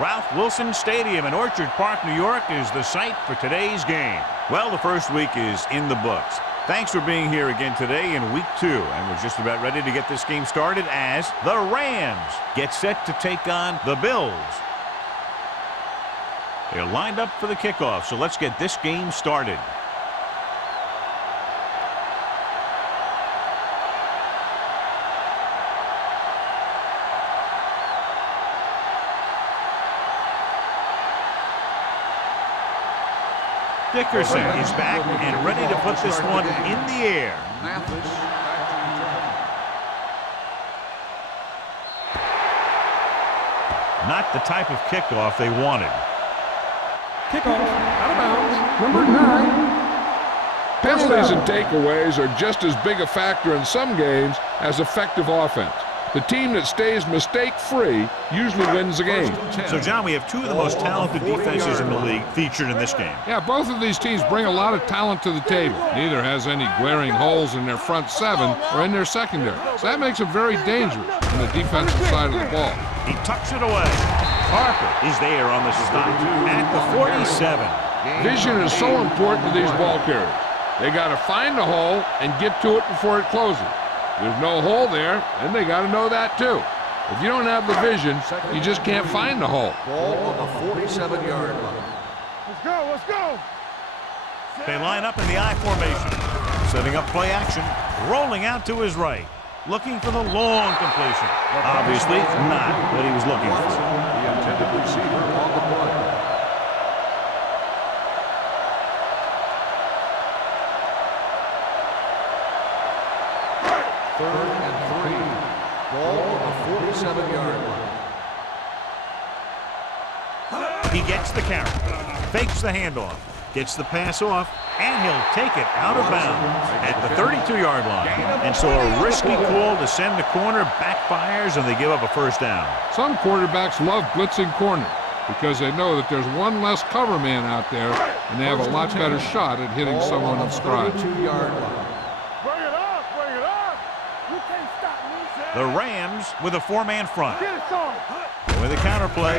Ralph Wilson Stadium in Orchard Park, New York is the site for today's game. Well, the first week is in the books. Thanks for being here again today in week 2. And we're just about ready to get this game started as the Rams get set to take on the Bills. They're lined up for the kickoff, so let's get this game started. Dickerson is back and ready to put this one in the air. Not the type of kickoff they wanted. Kickoff out of bounds, number 9. Penalties and takeaways are just as big a factor in some games as effective offense. The team that stays mistake-free usually wins the game. So, John, we have two of the most talented defenses in the league featured in this game. Yeah, both of these teams bring a lot of talent to the table. Neither has any glaring holes in their front 7 or in their secondary. So that makes them very dangerous on the defensive side of the ball. He tucks it away. Parker is there on the stop at the 47. Vision is so important to these ball carriers. They got to find the hole and get to it before it closes. There's no hole there, and they got to know that too. If you don't have the vision, you just can't find the hole. Ball on the 47-yard line. Let's go, let's go. They line up in the I formation. Setting up play action. Rolling out to his right. Looking for the long completion. Obviously, not what he was looking for. The intended receiver on the play. Third and 3. Ball on the 47-yard line. He gets the carry. Fakes the handoff. Gets the pass off. And he'll take it out of bounds at the 32-yard line. And so a risky call to send the corner backfires, and they give up a first down. Some quarterbacks love blitzing corners because they know that there's one less cover man out there, and they have a lot better shot at hitting someone in stride. 32-yard line. Bring it up, bring it up. You can't stop me. The Rams with a 4-man front. Get it, son. With a counterplay,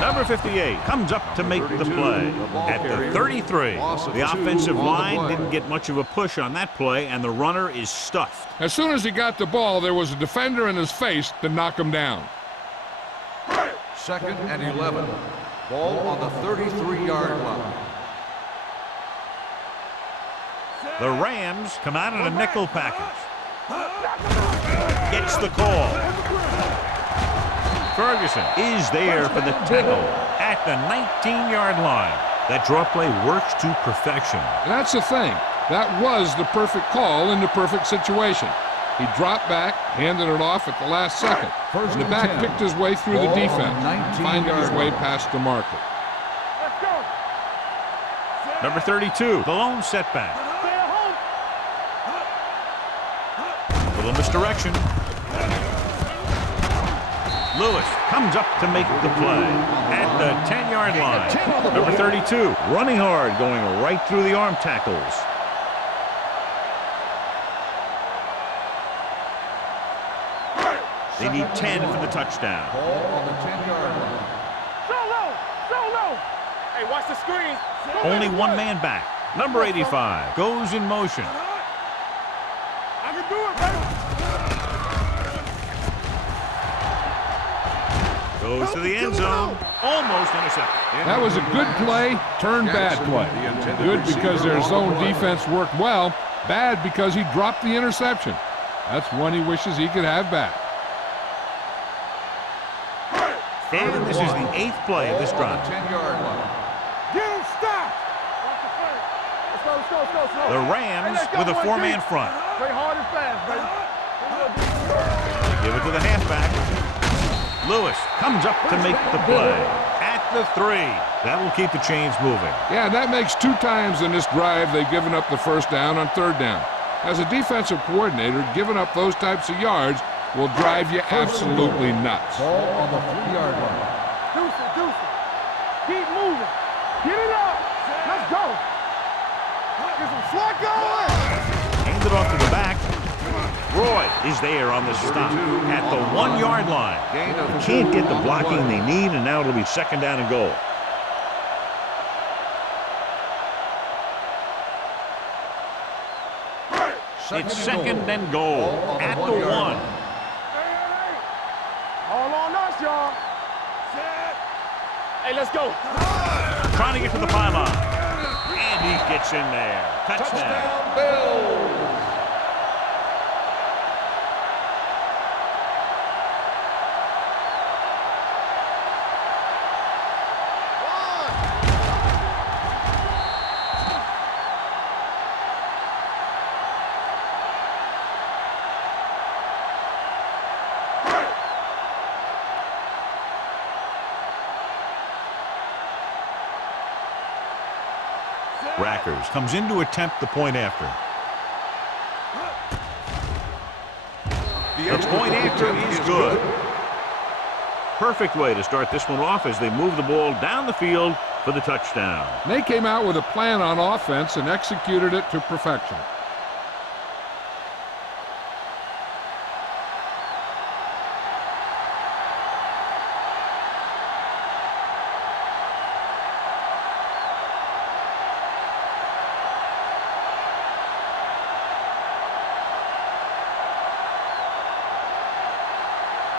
number 58 comes up to make the play at the 33. The offensive line didn't get much of a push on that play, and the runner is stuffed. As soon as he got the ball, there was a defender in his face to knock him down. Second and 11. Ball on the 33-yard line. The Rams come out in a nickel package. Gets the call. Ferguson is there for the tackle at the 19-yard line. That draw play works to perfection. And that's the thing. That was the perfect call in the perfect situation. He dropped back, handed it off at the last second. And the back picked his way through the defense, finding his way past the marker. Let's go. Number 32, the lone setback. Little misdirection. Lewis comes up to make the play at the 10-yard line. Number 32, running hard, going right through the arm tackles. They need 10 for the touchdown. Ball on the 10-yard line. Solo. Hey, watch the screen. Only one man back. Number 85 goes in motion. I can do it, baby. Goes to the end zone. Almost intercepted. That was a good play, turned bad play. Good because their zone defense worked well. Bad because he dropped the interception. That's one he wishes he could have back. And this is the 8th play of this drive. 10-yard line. Get him stopped. Let's go. The Rams with a 4-man front. Play hard and fast, baby. They give it to the halfback. Lewis comes up to make the play at the 3. That will keep the chains moving. Yeah, that makes 2 times in this drive they've given up the first down on 3rd down. As a defensive coordinator, giving up those types of yards will drive you absolutely nuts. Ball on the 3-yard line. Deuce it. Keep moving. Get it up. Let's go. Get some slack going. Hands it off to the back. Roy is there on the stop at the 1 yard line. They can't get the blocking they need, and now it'll be 2nd down and goal. It's 2nd and goal at the 1. All on us, y'all. Hey, let's go. Trying to get to the pylon. And he gets in there. Touchdown. Bills. Rackers comes in to attempt the point after. The point after is good. Perfect way to start this one off as they move the ball down the field for the touchdown. They came out with a plan on offense and executed it to perfection.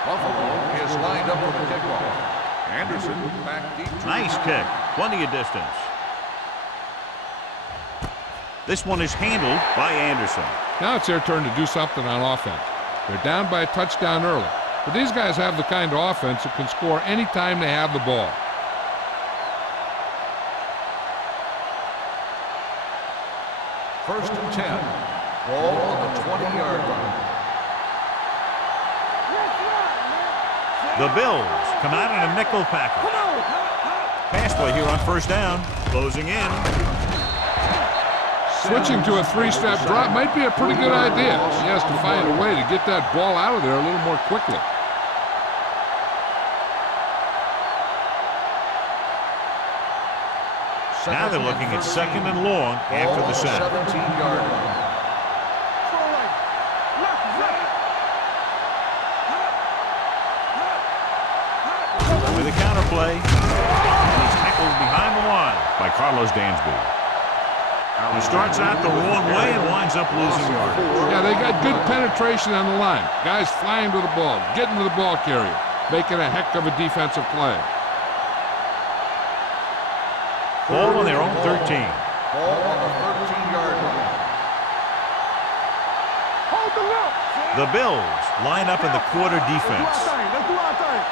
Buffalo is lined up for the kickoff. Anderson back deep. Nice kick. Plenty of distance. This one is handled by Anderson. Now it's their turn to do something on offense. They're down by a touchdown early. But these guys have the kind of offense that can score anytime they have the ball. First and 10. Ball on the 20-yard line. The Bills come out in a nickel package. Pass play here on 1st down. Closing in. Switching to a 3-step drop might be a pretty good idea. He has to find a way to get that ball out of there a little more quickly. Now they're looking at 2nd and long after the sack. 17-yard line. With a counter play, he's tackled behind the line by Carlos Dansby. He starts out the wrong way and winds up losing yardage. Yeah, they got good penetration on the line. Guys flying to the ball, getting to the ball carrier, making a heck of a defensive play. Ball on their own 13. Ball on the 13-yard line. Hold the look. The Bills line up in the quarter defense. Let's do our thing.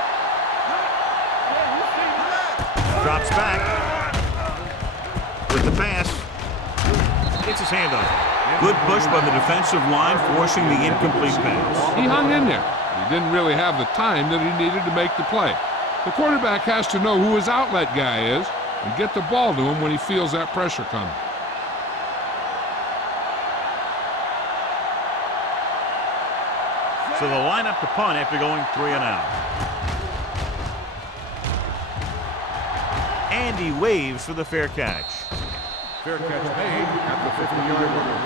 Drops back with the pass. Gets his hand on it. Good push by the defensive line, forcing the incomplete pass. He hung in there. He didn't really have the time that he needed to make the play. The quarterback has to know who his outlet guy is and get the ball to him when he feels that pressure coming. So they'll line up to punt after going 3 and out. And he waves for the fair catch. Fair catch made at the 50-yard line.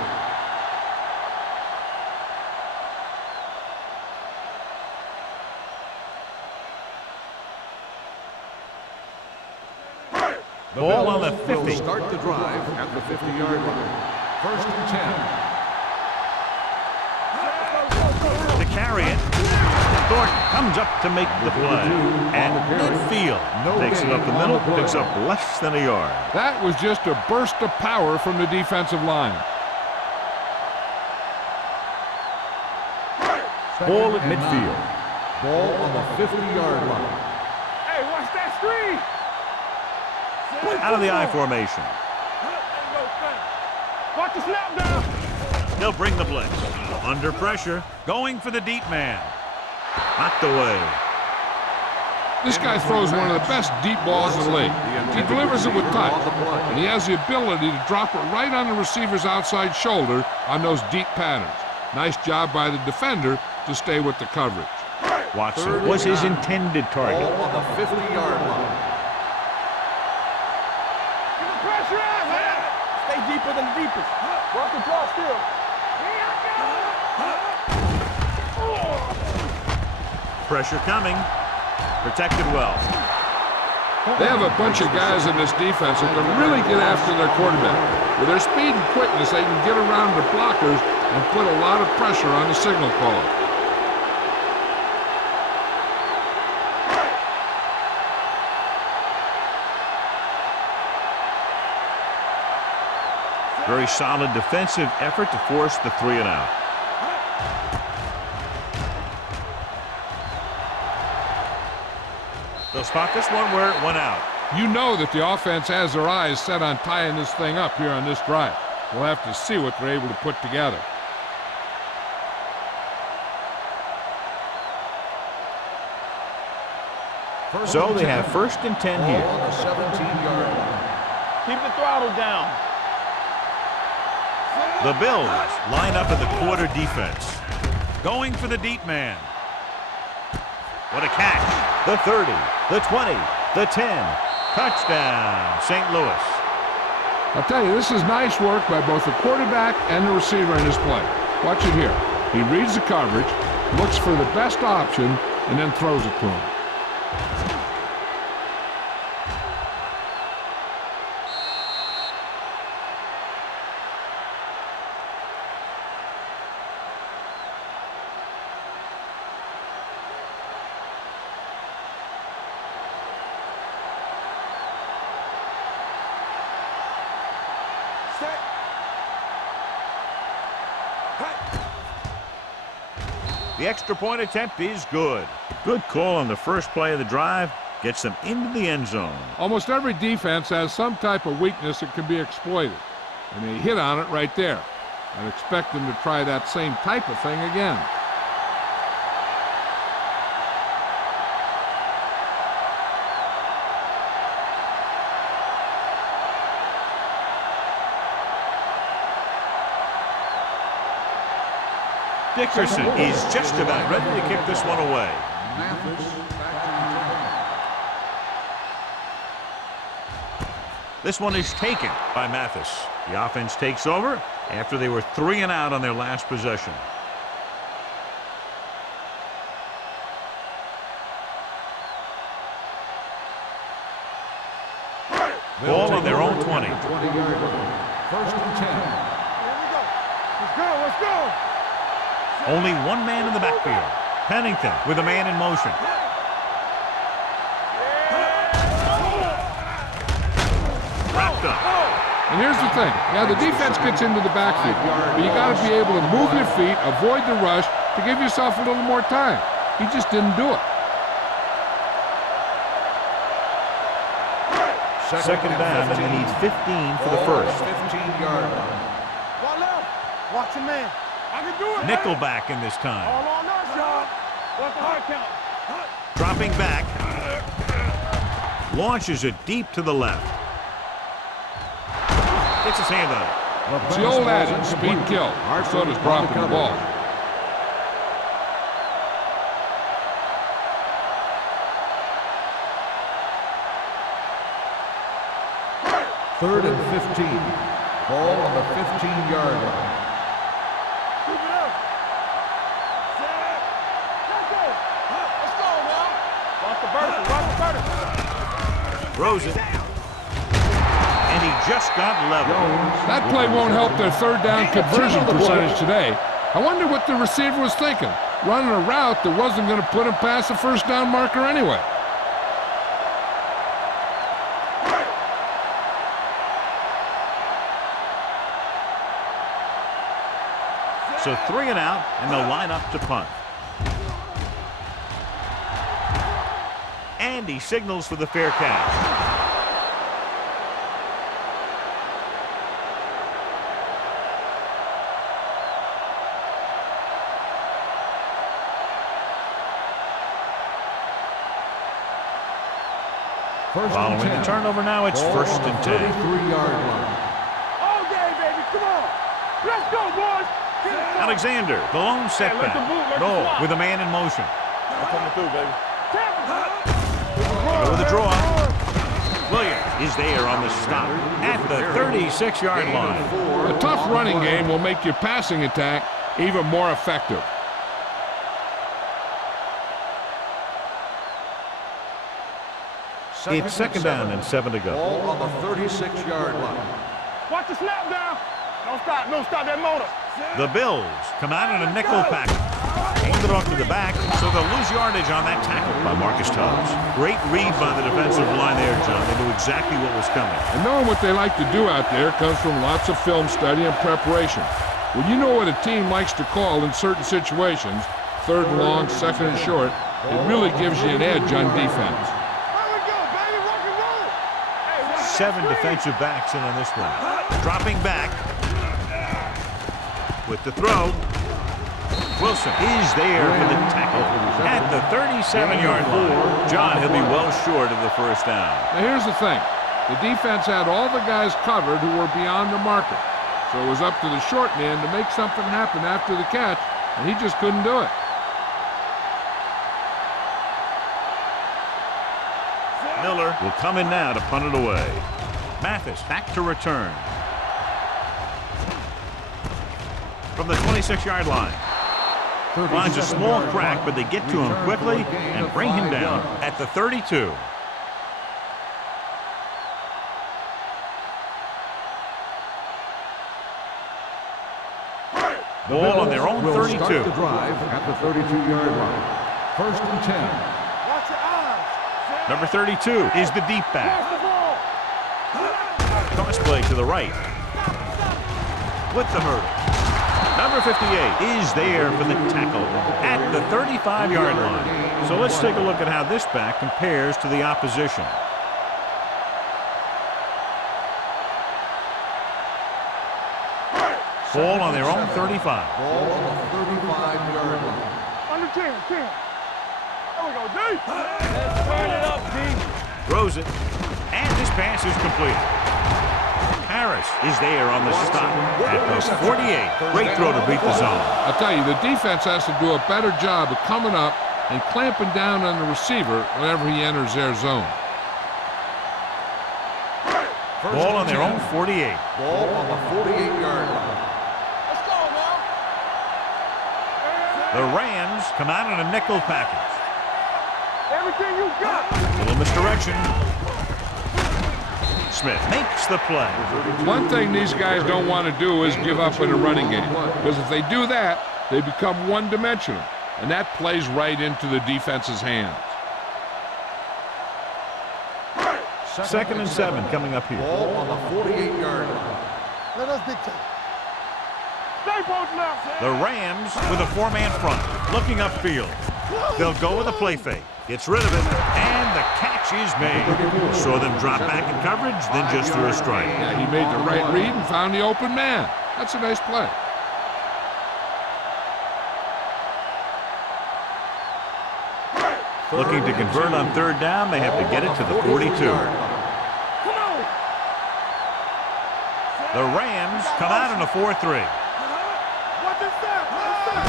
Ball on the 50. Will start the drive at the 50-yard line. First and 10. To carry it. Thornton comes up to make the play. At midfield. Takes it up the middle. Picks up less than a yard. That was just a burst of power from the defensive line. Ball at midfield. Ball on the 50-yard line. Hey, watch that screen. Out of the I formation. Watch the snap down. They'll bring the blitz. Under pressure. Going for the deep man. Knocked away. This guy throws one of the best deep balls in the league. He delivers it with touch, and he has the ability to drop it right on the receiver's outside shoulder on those deep patterns. Nice job by the defender to stay with the coverage. Watson was his intended target. Ball on the 50-yard line. Get the pressure out, man. Stay deeper than the deepest. Watch the draw still. Pressure coming. Protected well. They have a bunch of guys in this defense that can really get after their quarterback. With their speed and quickness, they can get around the blockers and put a lot of pressure on the signal caller. Very solid defensive effort to force the 3-and-out. They'll spot this one where it went out. You know that the offense has their eyes set on tying this thing up here on this drive. We'll have to see what they're able to put together. So they have 1st and 10 here. On the 17-yard line. Keep the throttle down. The Bills line up in the quarter defense. Going for the deep man. What a catch. The 30, the 20, the 10. Touchdown, St. Louis. I'll tell you, this is nice work by both the quarterback and the receiver in this play. Watch it here. He reads the coverage, looks for the best option, and then throws it to him. The extra point attempt is good. Good call on the first play of the drive. Gets them into the end zone. Almost every defense has some type of weakness that can be exploited, and they hit on it right there. I'd expect them to try that same type of thing again. Dickerson is just about ready to kick this one away. This one is taken by Mathis. The offense takes over after they were 3-and-out on their last possession. Ball on their own 20. 20-yard line. 1st and 10. Here we go. Let's go. Let's go. Only one man in the backfield. Pennington with a man in motion. Wrapped up. And here's the thing. Yeah, the defense gets into the backfield, but you got to be able to move your feet, avoid the rush, to give yourself a little more time. He just didn't do it. Second down, and they need 15 for the first. 15-yard line. One left. Watch your man. I can do it. Nickelback in this time. All on us, y'all. What's the hard count? Dropping back. Launches it deep to the left. Gets his hand on it. It's the old adage, speed kill. So does dropping the ball. Third and 15. Ball on the 15-yard line. Keep it up. Set. Let's go. Let's go, now. Watch the vertical. Watch the vertical. Throws it. And he just got level. That play won't help their third down conversion percentage today. I wonder what the receiver was thinking. Running a route that wasn't going to put him past the first down marker anyway. So 3-and-out, and they'll line up to punt. And he signals for the fair catch. Following the turnover now, it's 1st and 10. 33-yard line. All day, baby. Come on. Let's go, boys. Alexander, the lone setback. No, with a man in motion. Coming through, baby. With a draw. Williams is there on the stop at the 36-yard line. A tough running game will make your passing attack even more effective. It's second down and 7 to go. Ball on the 36-yard line. Watch the snap down. Don't stop that motor. The Bills come out in a nickel package. Hand it off to the back, so they'll lose yardage on that tackle by Marcus Tubbs. Great read by the defensive line there, John. They knew exactly what was coming. And knowing what they like to do out there comes from lots of film study and preparation. When you know what a team likes to call in certain situations, third and long, second and short, it really gives you an edge on defense. Here we go, baby. Rock and roll. Hey, watch that 7 screen. defensive backs in on this one. Dropping back with the throw. Wilson is there for the tackle at the 37-yard line. John, he'll be well short of the first down. Now here's the thing. The defense had all the guys covered who were beyond the marker. So it was up to the short man to make something happen after the catch, and he just couldn't do it. Miller will come in now to punt it away. Mathis back to return. From the 26-yard line. Finds a small crack, but they get to him quickly and bring him down at the 32. Ball on their own 32. Start the drive at the 32-yard line. First and 10. Watch your eyes. Number 32 is the deep back. Pass the ball. Toss play to the right. With the hurdle. Number 58 is there for the tackle at the 35-yard line. So let's take a look at how this back compares to the opposition. Ball on their own 35. Ball on the 35-yard line. Under 10. There we go, D. Let's turn it up, D. Throws it. And this pass is completed. Harris is there on the stop at the 48. Great throw to beat the zone. I'll tell you, the defense has to do a better job of coming up and clamping down on the receiver whenever he enters their zone. Ball on their own 48. Ball on the 48-yard line. Let's go now. The Rams come out in a nickel package. Everything you got. Little misdirection. Smith makes the play. One thing these guys don't want to do is give up in a running game, because if they do that, they become one-dimensional, and that plays right into the defense's hands. Second and 7 coming up here. Ball on the 48-yard line. Let us dictate. Stay posted now. The Rams with a 4-man front, looking upfield. They'll go with a play fake. Gets rid of it, and the catch is made. Saw them drop back in coverage, then just threw a strike. Yeah, he made the right read and found the open man. That's a nice play. Looking to convert on third down, they have to get it to the 42. Come on. The Rams come out in a 4-3. What this that?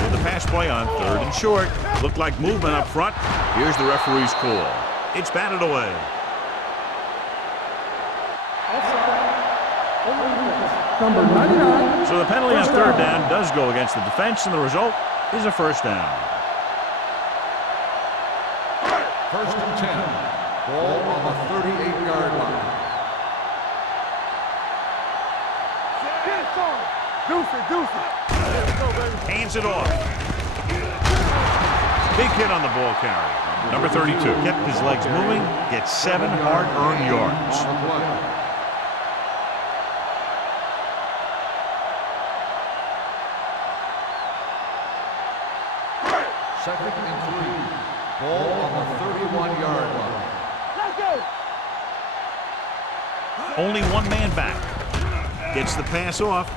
With the pass play on third and short. Looked like movement up front. Here's the referee's call. It's batted away. Number 99. So the penalty on third down does go against the defense, and the result is a first down. First and 10. Ball on the 38-yard line. Deuce it. Let's go, baby. Hands it off. Big hit on the ball carrier. Number 32 kept his legs moving, gets 7 hard-earned yards. On the play. Second and 3. Ball on the 31-yard line. Let's go. Only one man back. Gets the pass off.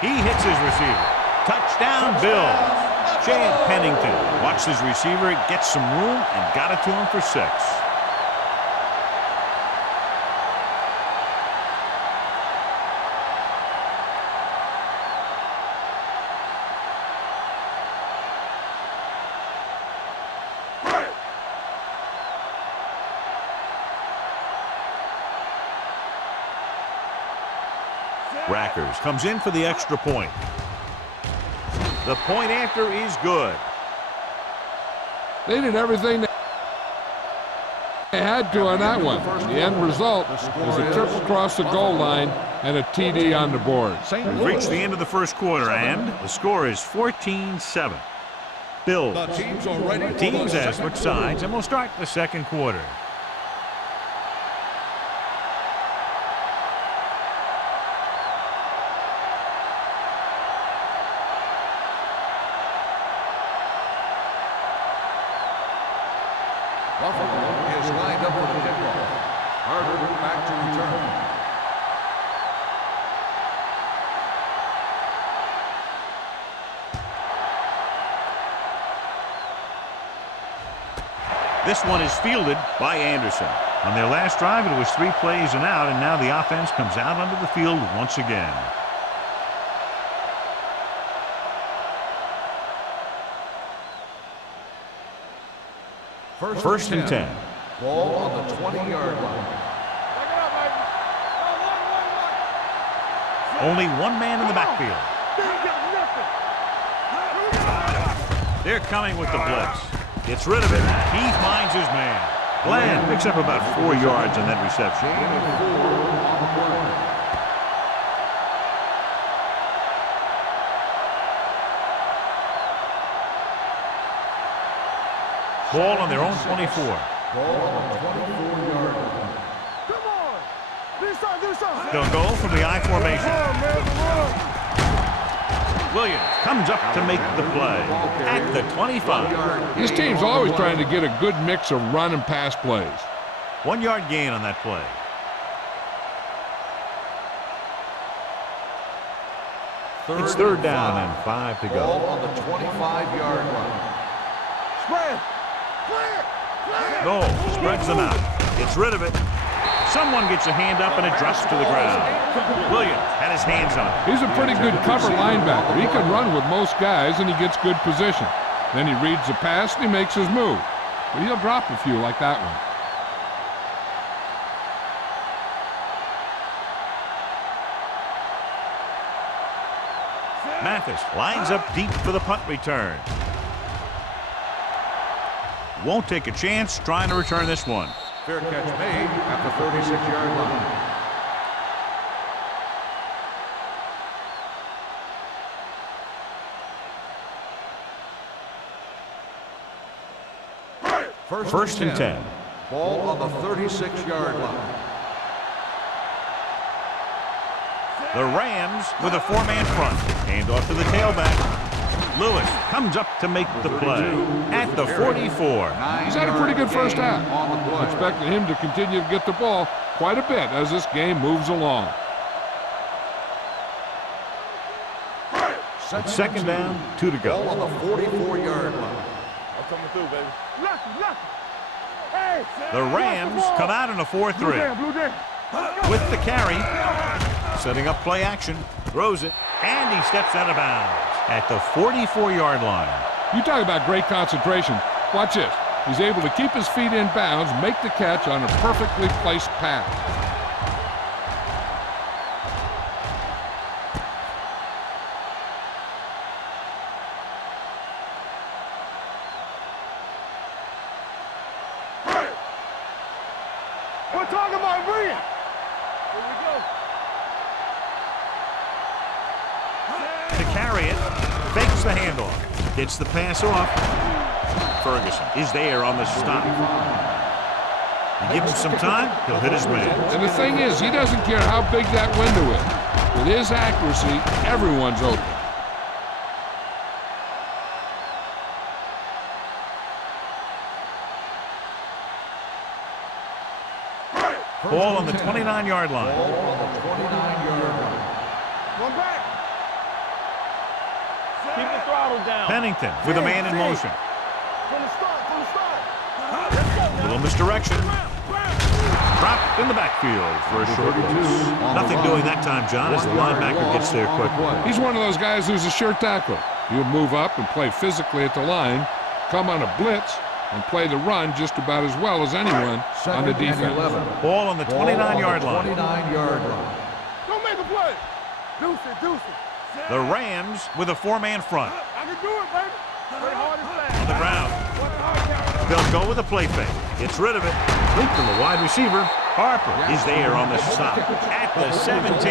He hits his receiver. Touchdown, Bills. Chad Pennington watched his receiver, gets some room, and got it to him for 6. Rackers comes in for the extra point. The point after is good. They did everything They had to on that one. The end result was a trip across the goal line and a TD on the board. We've reached the end of the first quarter, and the score is 14-7. Bills. The teams are ready. The teams have switched sides, and we'll start the second quarter. Buffalo is lined up for the kickoff. Harder back to return. This one is fielded by Anderson. On their last drive, it was 3 plays and out, and now the offense comes out onto the field once again. First and 10. Ball on the 20-yard line. Only one man in the backfield. They're coming with the blitz. Gets rid of it. He finds his man. Glenn picks up about 4 yards on that reception. Ball on their own 24. Ball on the 24-yard line. Come on. Do something. They'll go from the I formation. Williams comes up to make the play at the 25. This team's always trying to get a good mix of run and pass plays. 1 yard gain on that play. It's third down and 5 to Ball go. on the 25-yard line. Spread. Clear. No, spreads them out. Gets rid of it. Someone gets a hand up and it drops to the ground. Williams had his hands on it. He's a pretty good cover linebacker. He can run with most guys, and he gets good position. Then he reads the pass, and he makes his move. But he'll drop a few like that one. Mathis lines up deep for the punt return. Won't take a chance trying to return this one. Fair catch made at the 36-yard line. First and 10. Ball on the 36-yard line. The Rams with a 4-man front. Hand off to the tailback. Lewis comes up to make the play at the 44. He's had a pretty good first half. Expecting him to continue to get the ball quite a bit as this game moves along. Second down, 2 to Ball go. on the 44-yard line. I'm coming through, baby. Lucky. Hey. The Rams come out in a 4-3. Blue down. With the carry, setting up play action, throws it, and he steps out of bounds at the 44-yard line. You talk about great concentration. Watch this. He's able to keep his feet in bounds, make the catch on a perfectly placed pass. We're talking about Bria. Here we go. To carry it, fakes the handoff, gets the pass off. Ferguson is there on the stop. You give him some time, he'll hit his man. And the thing is, he doesn't care how big that window is. With his accuracy, everyone's open. Ball on the 29-yard line. Ball on the 29-yard line. One back. Keep the throttle down. Pennington with a man in motion. From the start. A little misdirection. Dropped in the backfield for a short loss. Nothing doing that time, John, as the linebacker gets there quickly. He's one of those guys who's a sure tackler. He'll move up and play physically at the line, come on a blitz, and play the run just about as well as anyone on the defense. Ball on the 29-yard line. 29-yard line. Don't make a play. Deuce it. The Rams with a 4-man front. I can do it, baby. Play hard and fast. On the ground. Work hard, They'll go with a play fake. Gets rid of it. Leap from the wide receiver. Harper is there on the stop at the 17.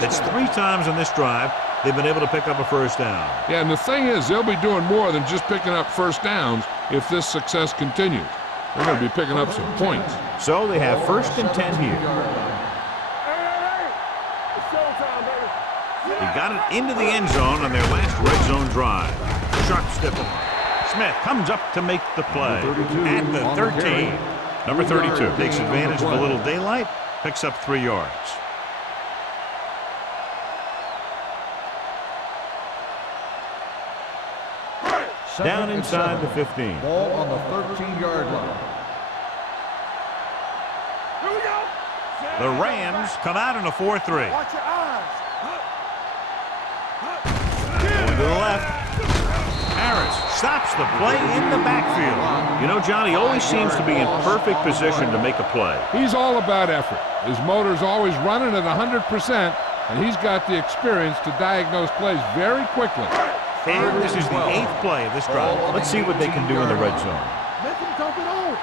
That's 3 times on this drive they've been able to pick up a first down. Yeah, and the thing is, they'll be doing more than just picking up first downs if this success continues. They're going to be picking up some points. So they have 1st and 10 here. They got it into the end zone on their last red zone drive. Sharp stiff arm. Smith comes up to make the play at the 13. Number 32 takes advantage of a little daylight, picks up 3 yards. Down inside the 15. Ball on the 13-yard line. Here we go. The Rams come out in a 4-3. Watch your eyes. Going to the left. Harris stops the play in the backfield. You know, Johnny always seems to be in perfect position to make a play. He's all about effort. His motor's always running at 100%, and he's got the experience to diagnose plays very quickly. And this is the 8th play of this drive. Let's see what they can do in the red zone. Let them dump it on.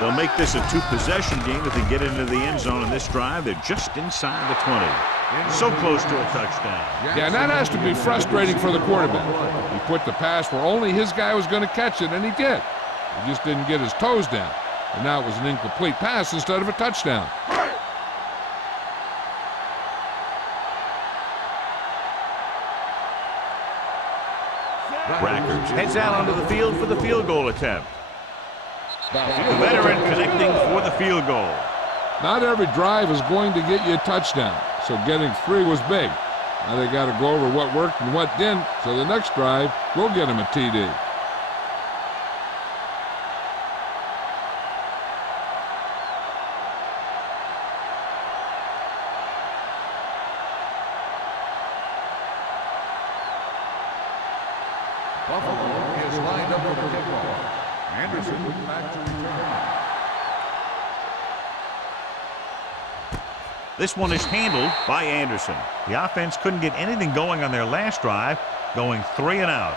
They'll make this a 2-possession game if they get into the end zone in this drive. They're just inside the 20. So close to a touchdown. Yeah, and that has to be frustrating for the quarterback. He put the pass where only his guy was going to catch it, and he did. He just didn't get his toes down. And now it was an incomplete pass instead of a touchdown. Rackers heads out onto the field for the field goal attempt. The veteran connecting for the field goal. Not every drive is going to get you a touchdown, so getting 3 was big. Now they got to go over what worked and what didn't, so the next drive will get him a TD. Buffalo is lined up for the kickoff. Anderson back to return. This one is handled by Anderson. The offense couldn't get anything going on their last drive, going 3 and out.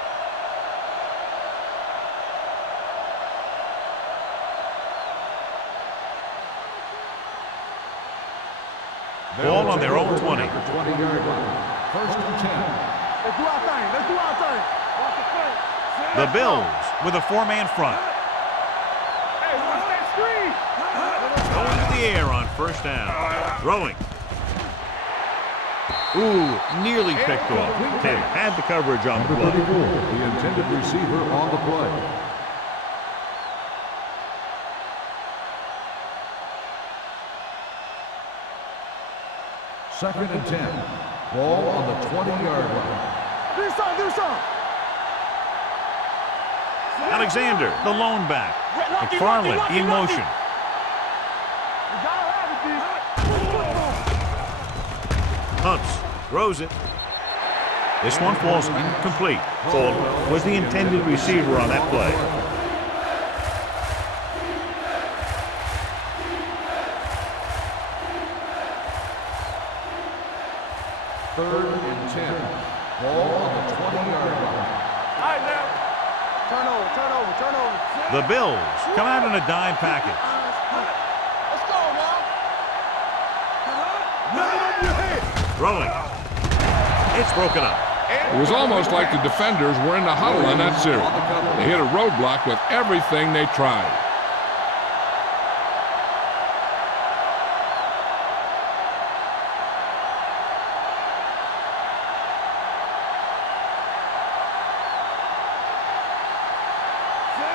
Ball on their own 20. 20-yard line. 1st and 10. Let's do our thing. Let's do our thing. Watch the front. The Bills with a 4-man front. Hey, watch that screen. Going to the air on 1st down. Throwing. Ooh, nearly picked off. Tim had the coverage on the Number play. 34, the intended receiver on the play. Second and 10. Ball on the 20-yard line. Do something. Do something. Alexander, the lone back. McFarland in motion. You gotta have it, D. Humps, throws it. This one falls incomplete. Caldwell was the intended receiver on that play. Third and 10. Ball on the 20-yard line. All right, now. Turn over. The Bills come out in a dime package. Let's go now. Throwing. It's broken up. It was almost like the defenders were in the huddle on that series. They hit a roadblock with everything they tried.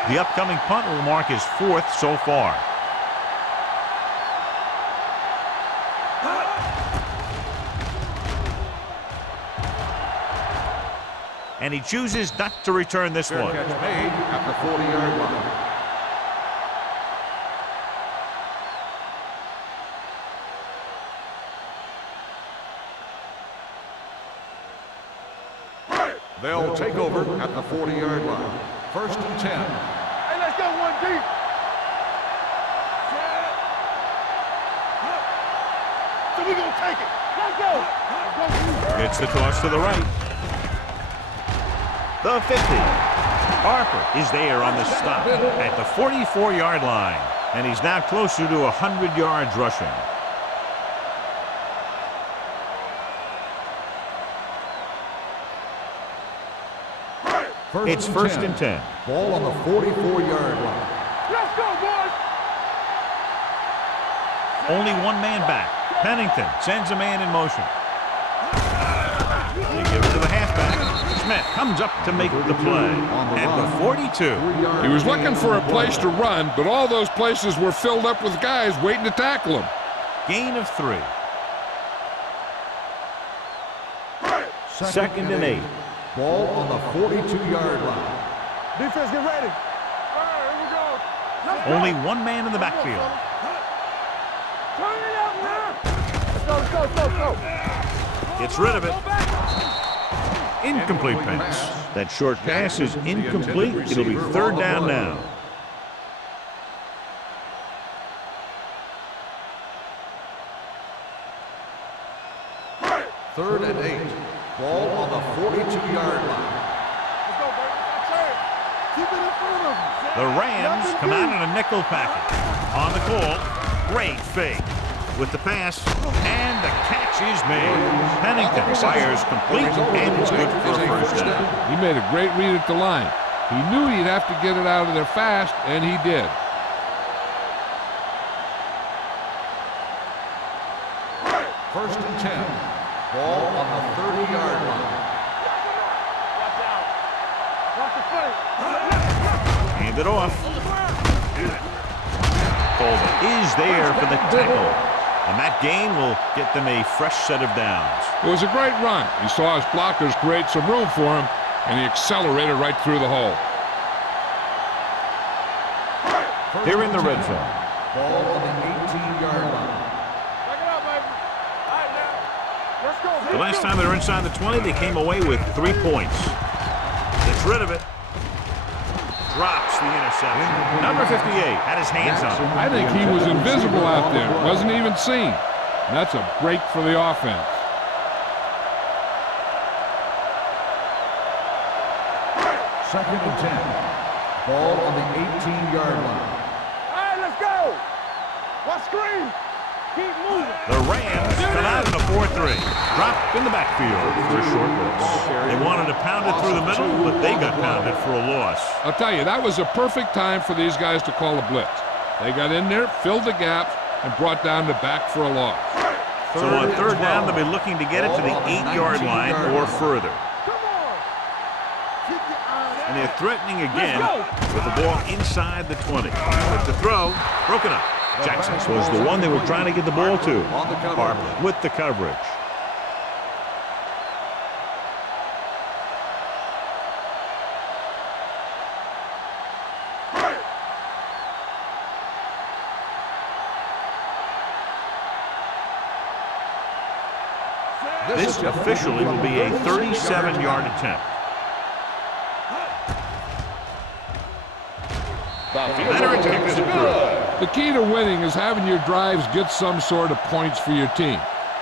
The upcoming punt will mark his 4th so far. And he chooses not to return this Fair one. catch made at the 40-yard line. They'll take over at the 40-yard line. 1st and 10. Hey, let's go one deep. So we gonna take it. Let's go. It's the toss to the right. The 50. Harper is there on the stop at the 44-yard line. And he's now closer to 100 yards rushing. It's first and 10. Ball on the 44-yard line. Let's go, boys! Only one man back. Pennington sends a man in motion. They give it to the halfback. Smith comes up to make the play at the 42. He was looking for a place to run, but all those places were filled up with guys waiting to tackle him. Gain of 3. Second and 8. Ball on the 42-yard line. Defense, get ready. All right, here we go. Let's go. Only one man in the backfield. Turn it up now. Let's go. Gets rid of it. Incomplete pass. That short pass is incomplete. It'll be third down now. Third and 8. Ball on the 42-yard line. Let's go, baby. That's it. Keep it in front of them. The Rams come out in a nickel package. On the call, great fake. With the pass, and the catch is made. Pennington fires complete, and it's good for a first down. He made a great read at the line. He knew he'd have to get it out of there fast, and he did. First and 10. Ball on the 30-yard line. Watch out. Watch the foot. Hand it off. Colvin is there for the tackle. And that gain will get them a fresh set of downs. It was a great run. He saw his blockers create some room for him, and he accelerated right through the hole. They're in the red zone. Ball on the 18-yard line. Back it up, baby. All right, now. Let's go. The last time they were inside the 20, they came away with 3 points. Gets rid of it. Drops the interception. Number 58 had his hands on it. I think he was invisible out there. Wasn't even seen. And that's a break for the offense. Second and 10. Ball on the 18-yard line. All right, let's go. Watch screen. Keep moving. The Rams come out in a 4-3. Drop in the backfield for a short blitz. They wanted to pound it through the middle, but they got pounded for a loss. I'll tell you, that was a perfect time for these guys to call a blitz. They got in there, filled the gaps, and brought down the back for a loss. So on third down, they'll be looking to get it to the 8-yard line or further. Come on. Keep your eyes. And they're threatening again with the ball inside the 20. But the throw, broken up. Jackson was the one they were trying to get the ball to. Harper with the coverage. This officially will be a 37-yard attempt. Veteran kicks it through. The key to winning is having your drives get some sort of points for your team.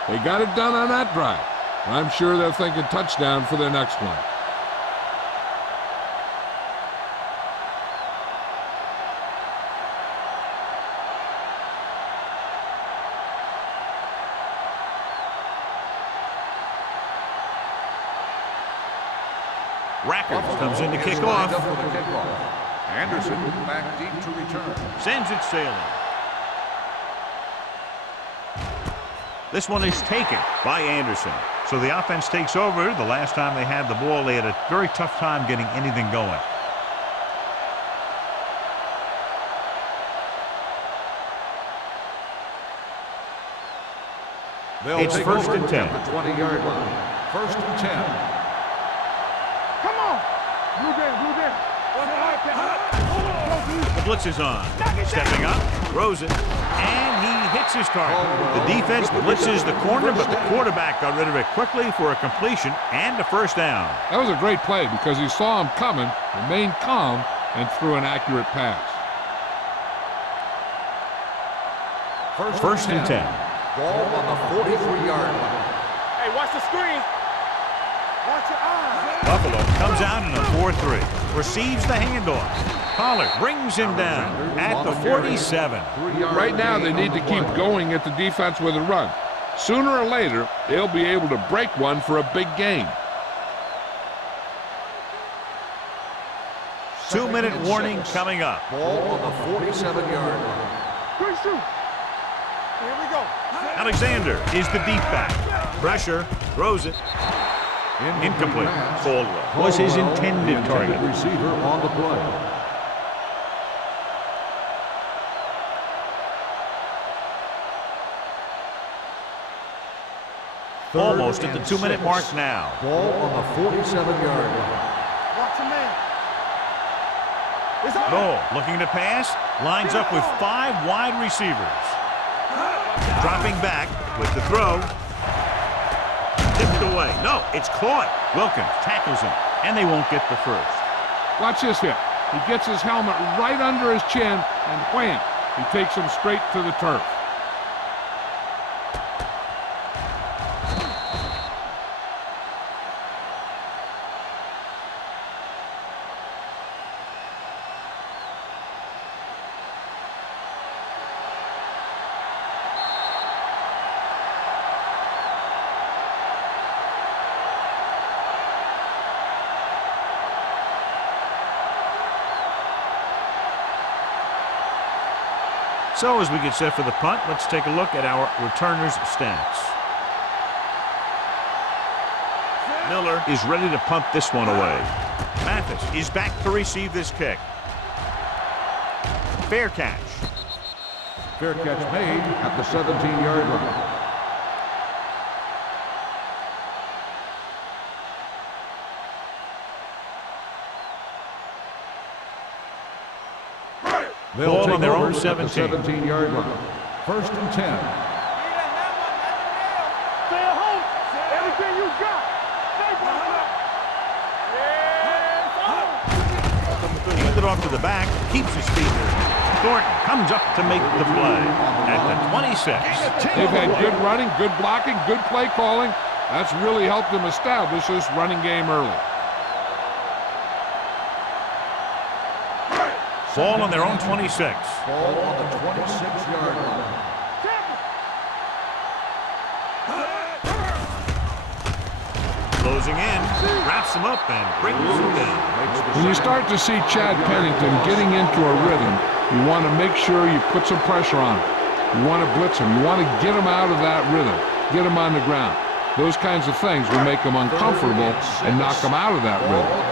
They got it done on that drive. And I'm sure they're thinking touchdown for their next one. Rackers comes in to kick off. Anderson back deep to return. Sends it sailing. This one is taken by Anderson. So the offense takes over. The last time they had the ball, they had a very tough time getting anything going. It's first and 10. The 20-yard line. First and 10. Come on. Blue game. The blitz is on. Stepping up, throws it, and he hits his target. The defense blitzes the corner, but the quarterback got rid of it quickly for a completion and a first down. That was a great play because he saw him coming, remained calm, and threw an accurate pass. First and 10. Ball on the 43-yard line. Hey, watch the screen. Watch your eyes. Buffalo comes out in a 4-3. Receives the handoff. Pollard brings him down at the 47. Right now, they need to keep going at the defense with a run. Sooner or later, they'll be able to break one for a big gain. 2-minute warning coming up. Ball on the 47-yard line. Quick shoot. Here we go. Alexander is the deep back. Pressure, throws it. Incomplete. Caldwell was his intended target. Receiver on the play. Almost at the 2-minute mark now. Ball on the 47-yard line. Watch your man. It's on. Noel looking to pass. Lines up with 5 wide receivers. Dropping back with the throw. Tipped away. No, it's caught. Wilkins tackles him, and they won't get the first. Watch this hit. He gets his helmet right under his chin, and wham, he takes him straight to the turf. So as we get set for the punt, let's take a look at our returners' stats. Miller is ready to punt this one away. Mathis is back to receive this kick. Fair catch. Fair catch made at the 17-yard line. Ball on their own 17. 17-yard line. First and 10. Stay at home. Everything you got. Stay for it. Hands it off to the back. Keeps his feet. Thornton comes up to make the play at the 26. They've had good running, good blocking, good play calling. That's really helped them establish this running game early. Ball on their own 26. Ball on the 26-yard line. Closing in, wraps him up and brings him down. When you start to see Chad Pennington getting into a rhythm, you want to make sure you put some pressure on him. You want to blitz him. You want to get him out of that rhythm, get him on the ground. Those kinds of things will make him uncomfortable and knock him out of that rhythm.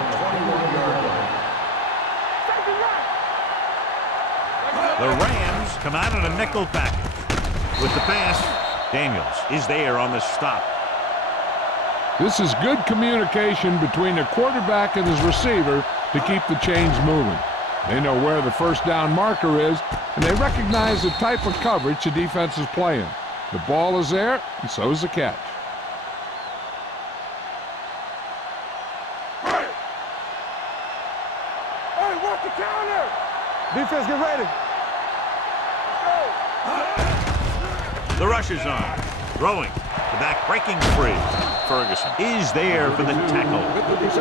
The Rams come out in a nickel package. With the pass, Daniels is there on the stop. This is good communication between the quarterback and his receiver to keep the chains moving. They know where the first down marker is, and they recognize the type of coverage the defense is playing. The ball is there, and so is the catch. Hey, watch the counter. Defense, get ready. The rush is on. Throwing. The back breaking free. Ferguson is there for the tackle.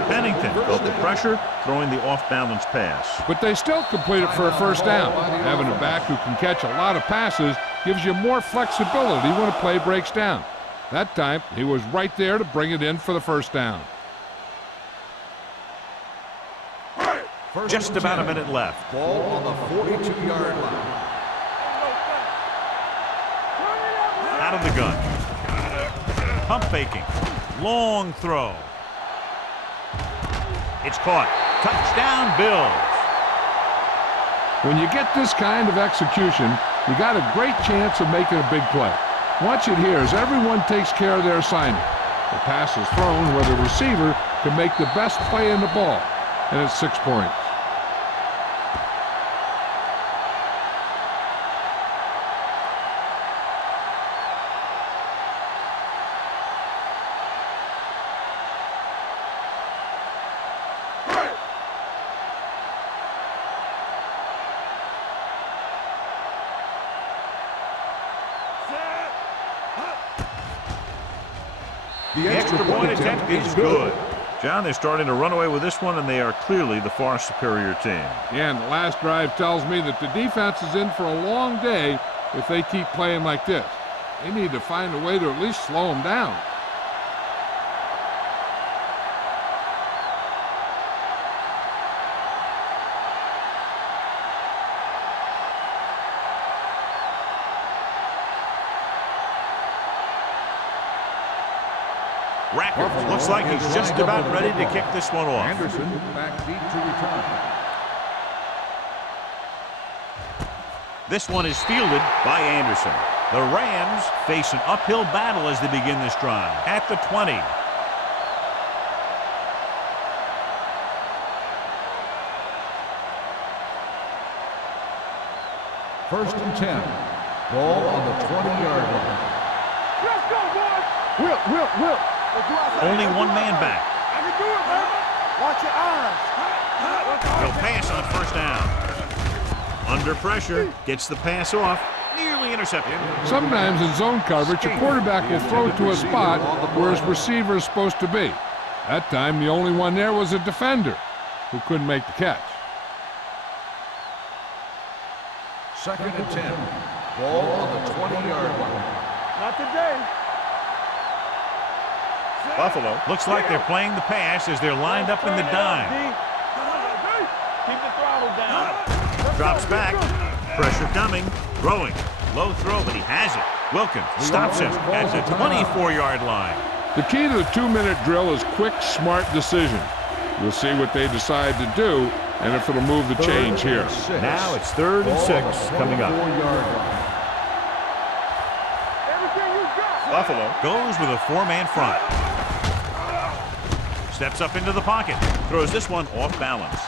Pennington felt the pressure, throwing the off-balance pass. But they still complete it for a first down. Having a back who can catch a lot of passes gives you more flexibility when a play breaks down. That time, he was right there to bring it in for the first down. Just about a minute left. Ball on the 42-yard line. Out of the gun. Pump faking. Long throw. It's caught. Touchdown, Bills. When you get this kind of execution, you got a great chance of making a big play. Watch it here as everyone takes care of their assignment. The pass is thrown where the receiver can make the best play in the ball, and it's 6 points. The extra point attempt is good. John, they're starting to run away with this one, and they are clearly the far superior team. Yeah, and the last drive tells me that the defense is in for a long day if they keep playing like this. They need to find a way to at least slow them down. Rackers looks like he's just about ready to kick this one off. Anderson back deep to return. This one is fielded by Anderson. The Rams face an uphill battle as they begin this drive at the 20. First and 10. Ball on the 20-yard line. Let's go, boys. Will. Only one man back. I can do it, man. Watch your eyes. He'll pass on first down. Under pressure, gets the pass off. Nearly intercepted. Sometimes in zone coverage, a quarterback will throw to a spot where his receiver is supposed to be. That time, the only one there was a defender who couldn't make the catch. Second and 10. Ball on the 20-yard line. Not today. Buffalo looks like they're playing the pass as they're lined up in the dime. Keep the throttle down. Drops back. Pressure coming. Throwing. Low throw, but he has it. Wilkins stops him at the 24-yard line. The key to the 2-minute drill is quick, smart decision. We'll see what they decide to do and if it'll move the change here. Now it's 3rd and 6 coming up. Everything you got. Buffalo goes with a 4-man front. Steps up into the pocket. Throws this one off balance.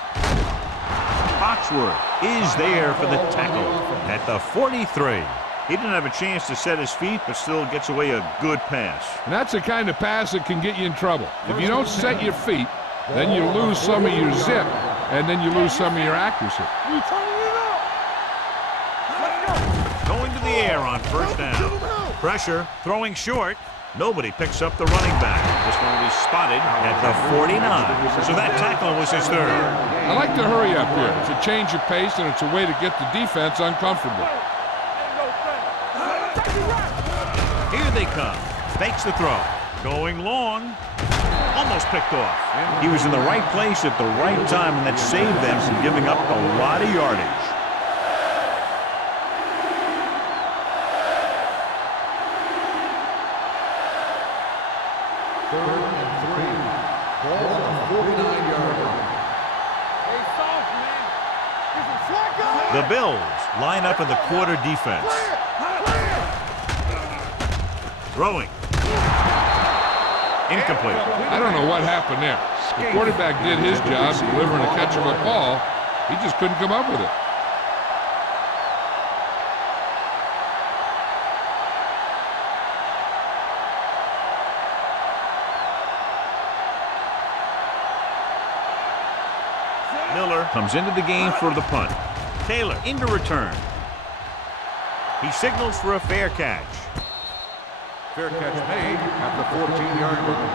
Foxworth is there for the tackle at the 43. He didn't have a chance to set his feet, but still gets away a good pass. And that's the kind of pass that can get you in trouble. If you don't set your feet, then you lose some of your zip, and then you lose some of your accuracy. You turning it up. Let's go. Going to the air on first down. Pressure, throwing short. Nobody picks up the running back. This one will be spotted at the 49. So that tackle was his 3rd. I like to hurry up here. It's a change of pace, and it's a way to get the defense uncomfortable. Here they come. Fakes the throw. Going long. Almost picked off. He was in the right place at the right time, and that saved them from giving up a lot of yardage. The Bills line up in the quarter defense. Throwing. Incomplete. I don't know what happened there. The quarterback did his job delivering a catchable ball. He just couldn't come up with it. Miller comes into the game for the punt. Taylor into return. He signals for a fair catch. Fair catch made at the 14-yard line.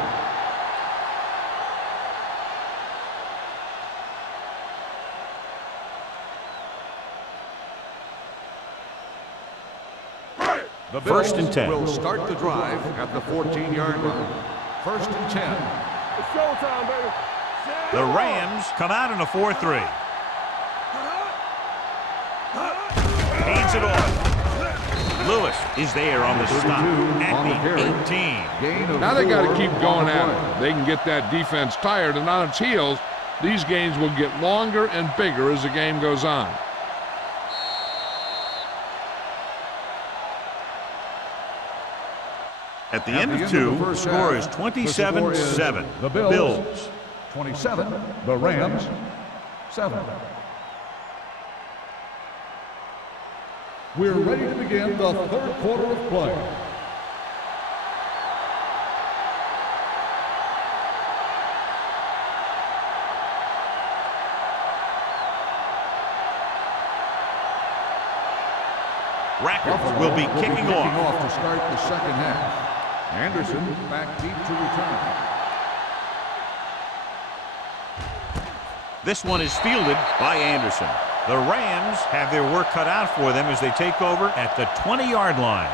The First and Bills 10. will start the drive at the 14-yard line. First and 10. It's showtime, baby. The Rams come out in a 4-3. Hands it off. Lewis is there on the stop at the 18. Now they got to keep going at it. They can get that defense tired, and on its heels, these games will get longer and bigger as the game goes on. At the end of 2, score is 27-7. The Bills 27, the Rams 7. We're ready to begin the third quarter of play. Rackers will be kicking off. To start the second half. Anderson back deep to return. This one is fielded by Anderson. The Rams have their work cut out for them as they take over at the 20-yard line.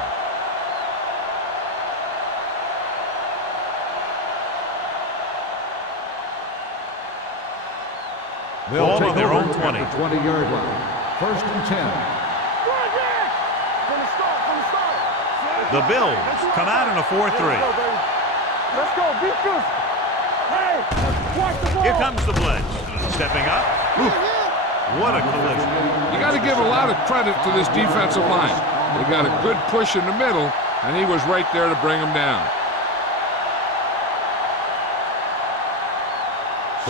They'll Ball take on their over own 20. at the 20-yard line. First and 10. The Bills come out in a 4-3. Let's go, be good. Hey, watch the ball. Here comes the blitz. Stepping up. Ooh, what a collision. You got to give a lot of credit to this defensive line. They got a good push in the middle, and he was right there to bring them down.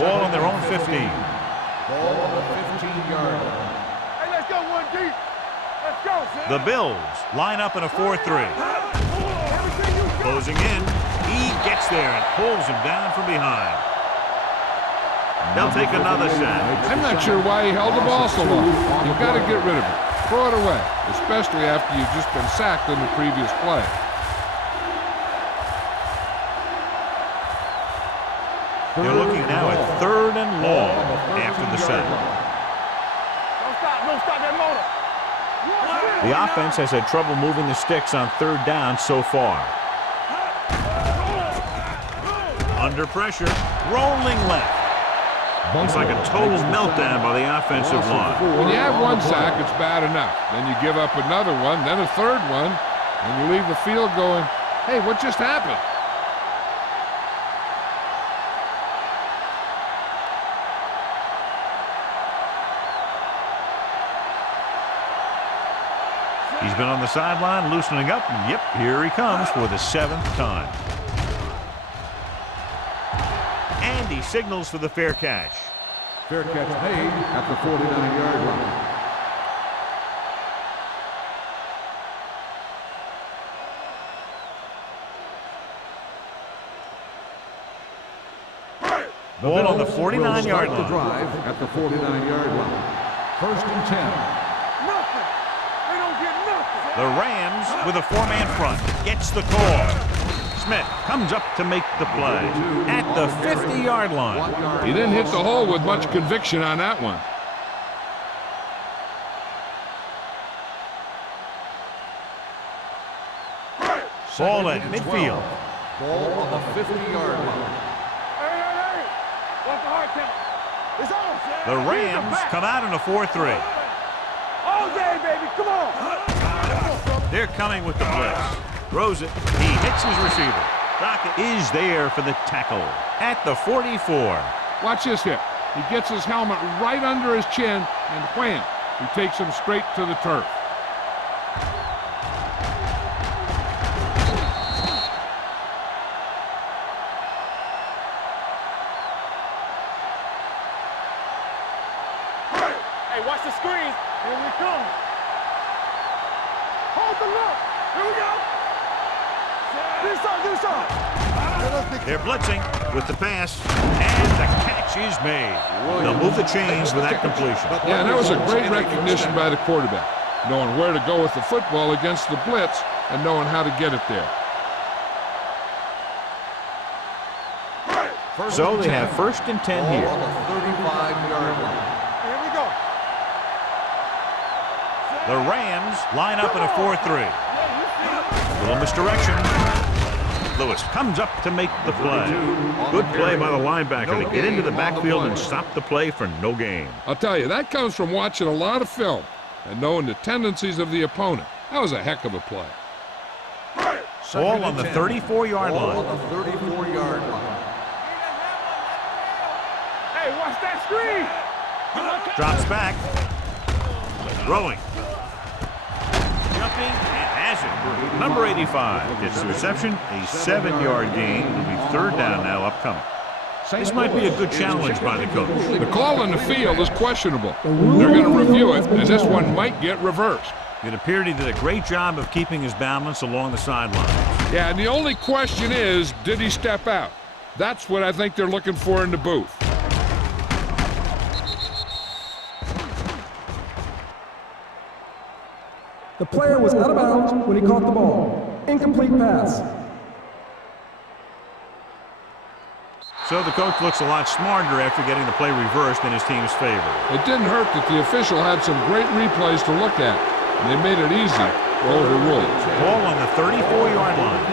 Ball on their own 15. Ball on the 15-yard line. Hey, let's go one deep. Let's go, Sam. The Bills line up in a 4-3. Closing in. He gets there and pulls him down from behind. They'll take another shot. I'm not sure why he held the ball so long. You've got to get rid of it. Throw it away, especially after you've just been sacked in the previous play. They're looking now at 3rd and long after the sack. Don't stop that motor. The offense has had trouble moving the sticks on 3rd down so far. Under pressure, rolling left. Looks like a total meltdown by the offensive line. When you have one sack, it's bad enough. Then you give up another one, then a 3rd one, and you leave the field going, hey, what just happened? He's been on the sideline loosening up, and yep, here he comes for the 7th time. And he signals for the fair catch. Fair catch made at the 49-yard line. Ball on the 49-yard The line. drive at the 49-yard line. First and 10. Nothing. They don't get nothing. The Rams with a 4-man front gets the call. Smith comes up to make the play at the 50-yard line. He didn't hit the hole with much conviction on that one. Ball at midfield. Ball on the 50-yard line. Hey. What's the hard count? It's on, Sam. The Rams come out in a 4-3. All day, baby. Come on. They're coming with the blitz. Throws it. He hits his receiver. Crockett is there for the tackle at the 44. Watch this hit. He gets his helmet right under his chin, and wham, he takes him straight to the turf. Hey, watch the screen. Here we come. Hold the look. Here we go. Do something. They're blitzing with the pass, and the catch is made. They'll move the chains with that completion. Yeah, and that was a great recognition by the quarterback, knowing where to go with the football against the blitz and knowing how to get it there. So they have 1st and 10 here. On the 35-yard line. Here we go. The Rams line up in a 4-3. Little misdirection. Lewis comes up to make the play. Good play by the linebacker to get into the backfield and stop the play for no gain. I'll tell you, that comes from watching a lot of film and knowing the tendencies of the opponent. That was a heck of a play. Ball on the 34-yard Ball line. on the 34-yard line. Hey, watch that screen. Drops back. Throwing. Jumping and has it. Number 85 gets the reception. A 7-yard gain. It'll be 3rd down now upcoming. This might be a good challenge by the coach. The call on the field is questionable. They're going to review it, and this one might get reversed. It appeared he did a great job of keeping his balance along the sideline. Yeah, and the only question is, did he step out? That's what I think they're looking for in the booth. The player was out of bounds when he caught the ball. Incomplete pass. So the coach looks a lot smarter after getting the play reversed in his team's favor. It didn't hurt that the official had some great replays to look at, and they made it easy to overrule. Ball on the 34-yard line.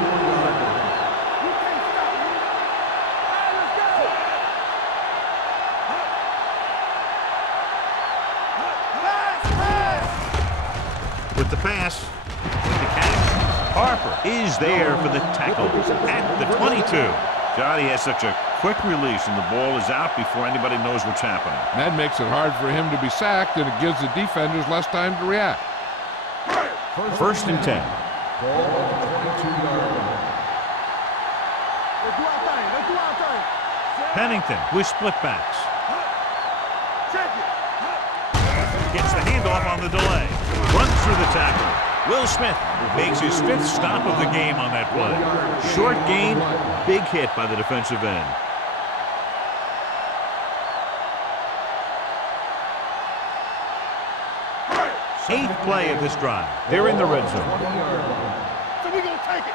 With the pass, the catch, Harper is there for the tackle at the 22. Johnny has such a quick release, and the ball is out before anybody knows what's happening. That makes it hard for him to be sacked, and it gives the defenders less time to react. First and 10. Ball on the 22-yard line. Pennington with split backs. Gets the handoff on the delay. Runs through the tackle. Will Smith makes his 5th stop of the game on that play. Short gain, big hit by the defensive end. Eighth play of this drive. They're in the red zone. So we gonna take it.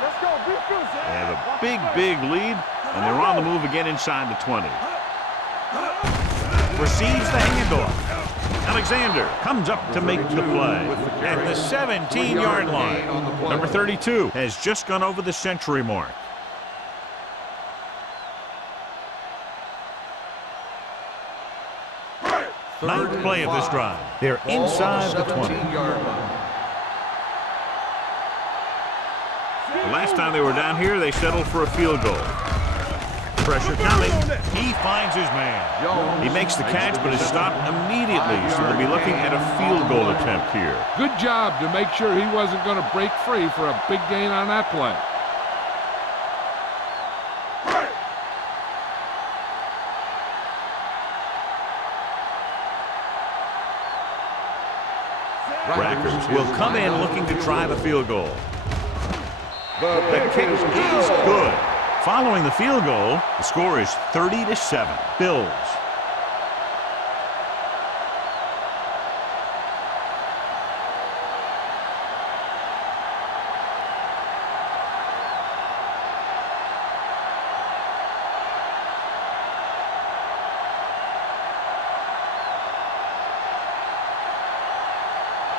Let's go. They have a big lead, and they're on the move again inside the 20. Receives the handoff. Alexander comes up to make the play at the 17-yard line. Number 32 has just gone over the century mark. Ninth play of this drive. They're inside the 20. The last time they were down here, they settled for a field goal. Pressure coming. He finds his man. He makes the catch, but is stopped immediately, so they'll be looking at a field goal attempt here. Good job to make sure he wasn't going to break free for a big gain on that play. Rackers will come in looking to try the field goal. The kick is good. Following the field goal, the score is 30-7. Bills.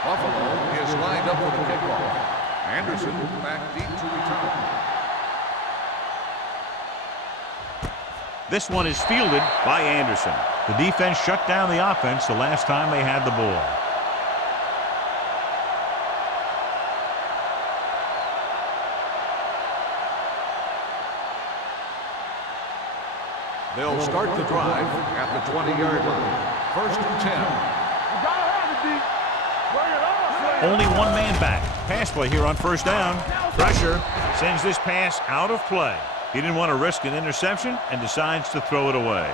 Buffalo is lined up for the kickoff. Anderson back deep to return. This one is fielded by Anderson. The defense shut down the offense the last time they had the ball. They'll start the drive at the 20-yard line. First and 10. You gotta have it, D. Bring it on. Only one man back. Pass play here on first down. Pressure sends this pass out of play. He didn't want to risk an interception and decides to throw it away.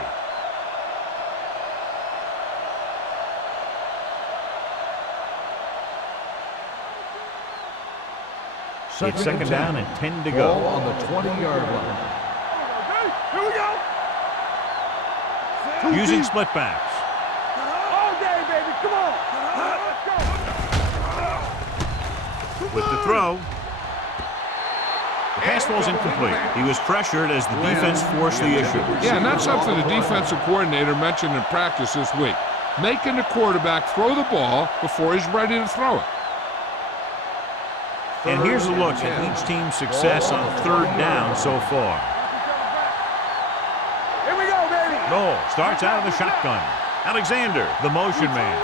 It's second down and 10 to go. Ball on the 20-yard line. Here we go. Using split backs. All day, baby. Come on. Let's go. With the throw. The pass ball's incomplete. He was pressured as the defense forced the issue. Yeah, and that's something the defensive coordinator mentioned in practice this week. Making the quarterback throw the ball before he's ready to throw it. And here's a look at each team's success on third down so far. Here we go, baby. Noel starts out of the shotgun. Alexander, the motion man.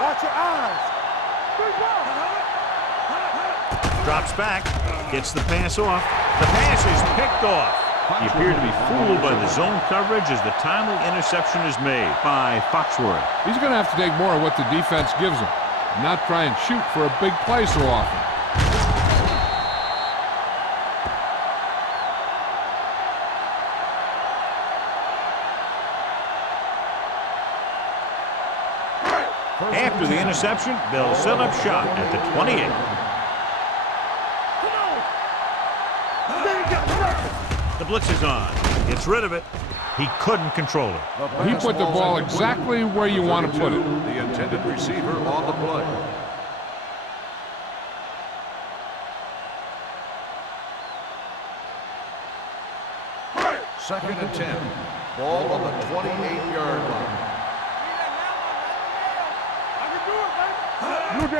Watch your eyes. Good ball. Drops back, gets the pass off. The pass is picked off. He appeared to be fooled by the zone coverage as the timely interception is made by Foxworth. He's going to have to take more of what the defense gives him, and not try and shoot for a big play so often. After the interception, they'll set up shop at the 28. The blitz is on. Gets rid of it. He couldn't control it. He put the ball exactly where you want to put it. The intended receiver on the play. Second and 10. Ball on the 28-yard line.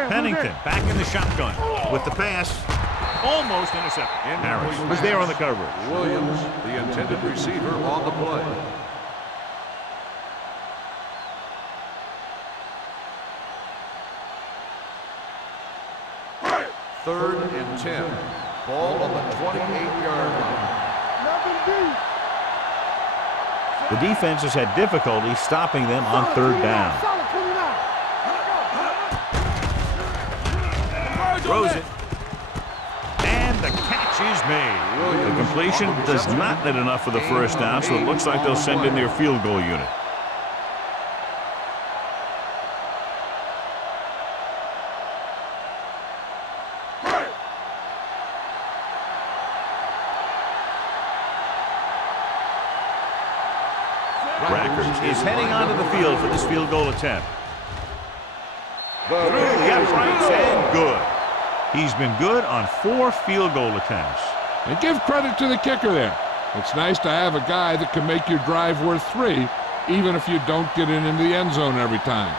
Pennington back in the shotgun with the pass. Almost intercepted. Harris was there on the coverage. Williams, the intended receiver, on the play. Third and 10. Ball on the 28-yard line. The defense has had difficulty stopping them on third down. Throws it. And the catch is made. The completion does not net enough for the first down, so it looks like they'll send in their field goal unit. Rackers is heading onto the field for this field goal attempt. Through the uprights and good. He's been good on 4 field goal attempts. And give credit to the kicker there. It's nice to have a guy that can make your drive worth 3, even if you don't get it into the end zone every time.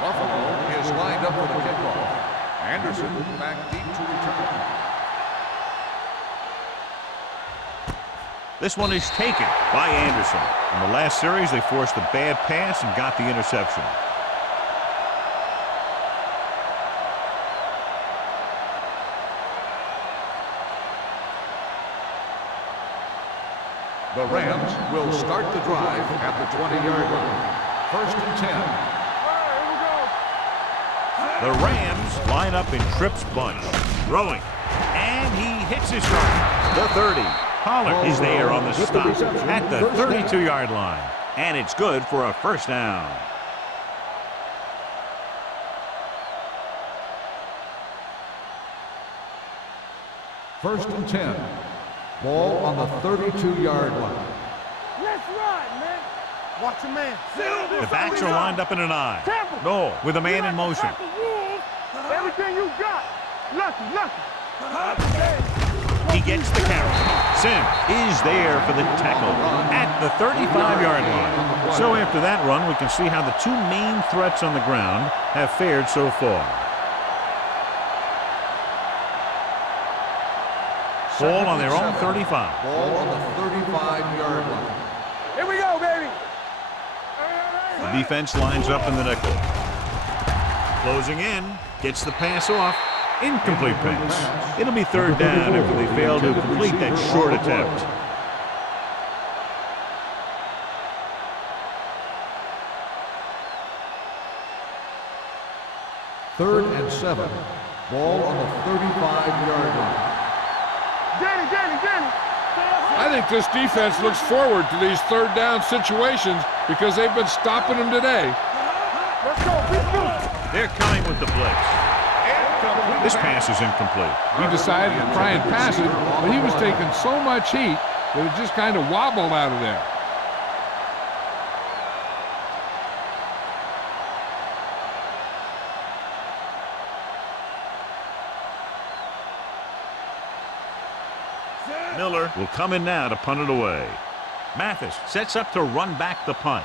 Buffalo is lined up for the kickoff. Anderson back deep to return. This one is taken by Anderson. In the last series, they forced a bad pass and got the interception. The Rams will start the drive at the 20-yard line. First and 10. The Rams line up in Tripp's bunch. Throwing. And he hits his target. The 30. Pollard is there on the stop at the 32-yard line. And it's good for a first down. First and 10. Ball on the 32-yard line. Let's run, man. Watch your man. The backs are lined up in an I. No, with a man in motion. Everything you got. Lucky. He gets the carry. Sim is there for the tackle at the 35-yard line. So after that run, we can see how the 2 main threats on the ground have fared so far. Ball on their own 35. Ball on the 35-yard line. Here we go, baby. The defense lines up in the nickel. Closing in, gets the pass off. Incomplete pass. It'll be third down after they fail to complete that short attempt. Third and 7. Ball on the 35-yard line. Danny. I think this defense looks forward to these third down situations because they've been stopping them today. Let's go. They're coming with the blitz. This pass is incomplete. He decided to try and pass it, but he was taking so much heat that it just kind of wobbled out of there. Miller will come in now to punt it away. Mathis sets up to run back the punt.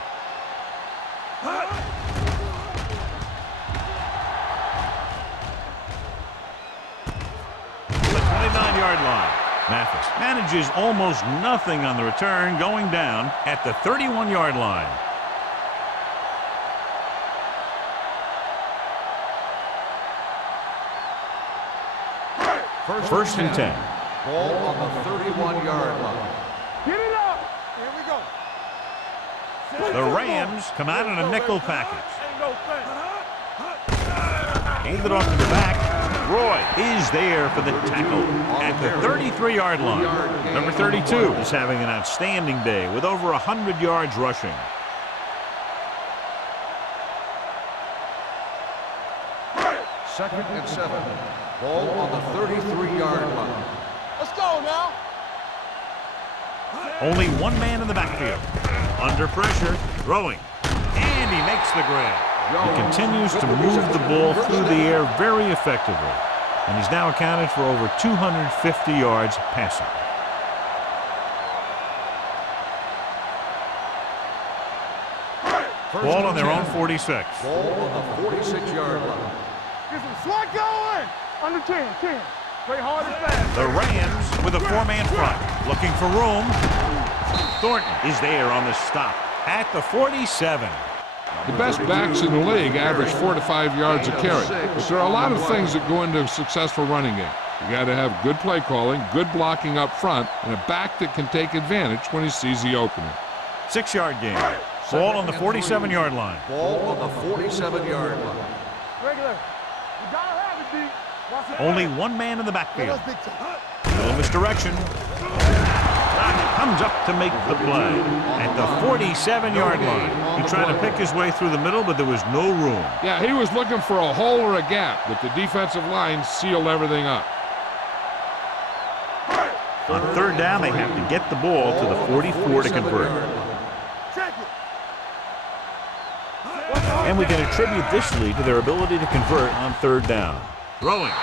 The 29-yard line. Mathis manages almost nothing on the return, going down at the 31-yard line. First and 10. Ball on the 31-yard line. Get it up. Here we go. The Rams come out in a nickel package. Hand it off to the back. Roy is there for the tackle at the 33-yard line. Number 32 is having an outstanding day with over 100 yards rushing. Second and 7. Ball on the 33-yard line. Let's go now. Only one man in the backfield. Under pressure, throwing, and he makes the grab. He continues to move the ball through the air very effectively, and he's now accounted for over 250 yards passing. Ball on their own 46. Ball on the 46-yard line. Get some swat going. Under 10. Play hard and fast. The Rams with a four-man front, looking for room. Thornton is there on the stop at the 47. The best backs in the league average 4 to 5 yards a carry, but there are a lot of things that go into a successful running game. You got to have good play calling, good blocking up front, and a back that can take advantage when he sees the opening. 6-yard gain. Ball on the 47-yard line. Ball on the 47-yard line. Regular. You gotta have it, D. Watch it. Only one man in the backfield. Little misdirection. Comes up to make the play at the 47-yard line. He tried to pick his way through the middle, but there was no room. Yeah, he was looking for a hole or a gap, but the defensive line sealed everything up. On third down, they have to get the ball to the 44 to convert. And we can attribute this lead to their ability to convert on third down. Throwing.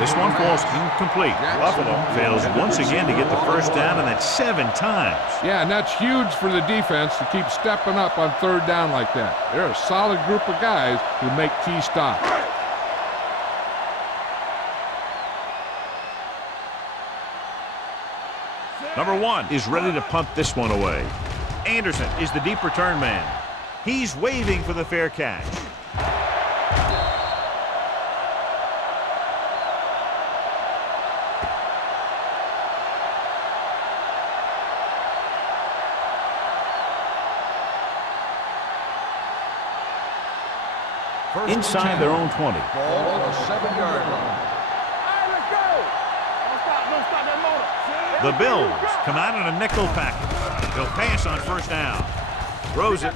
This one falls incomplete. Buffalo fails once again to get the first down, and that's 7 times. Yeah, and that's huge for the defense to keep stepping up on third down like that. They're a solid group of guys who make key stops. Number 1 is ready to punt this one away. Anderson is the deep return man. He's waving for the fair catch. Inside their own 20. Ball on the 7-yard line. All right, let's go. Don't stop that motor. The Bills come out in a nickel package. They'll pass on first down. Throws it.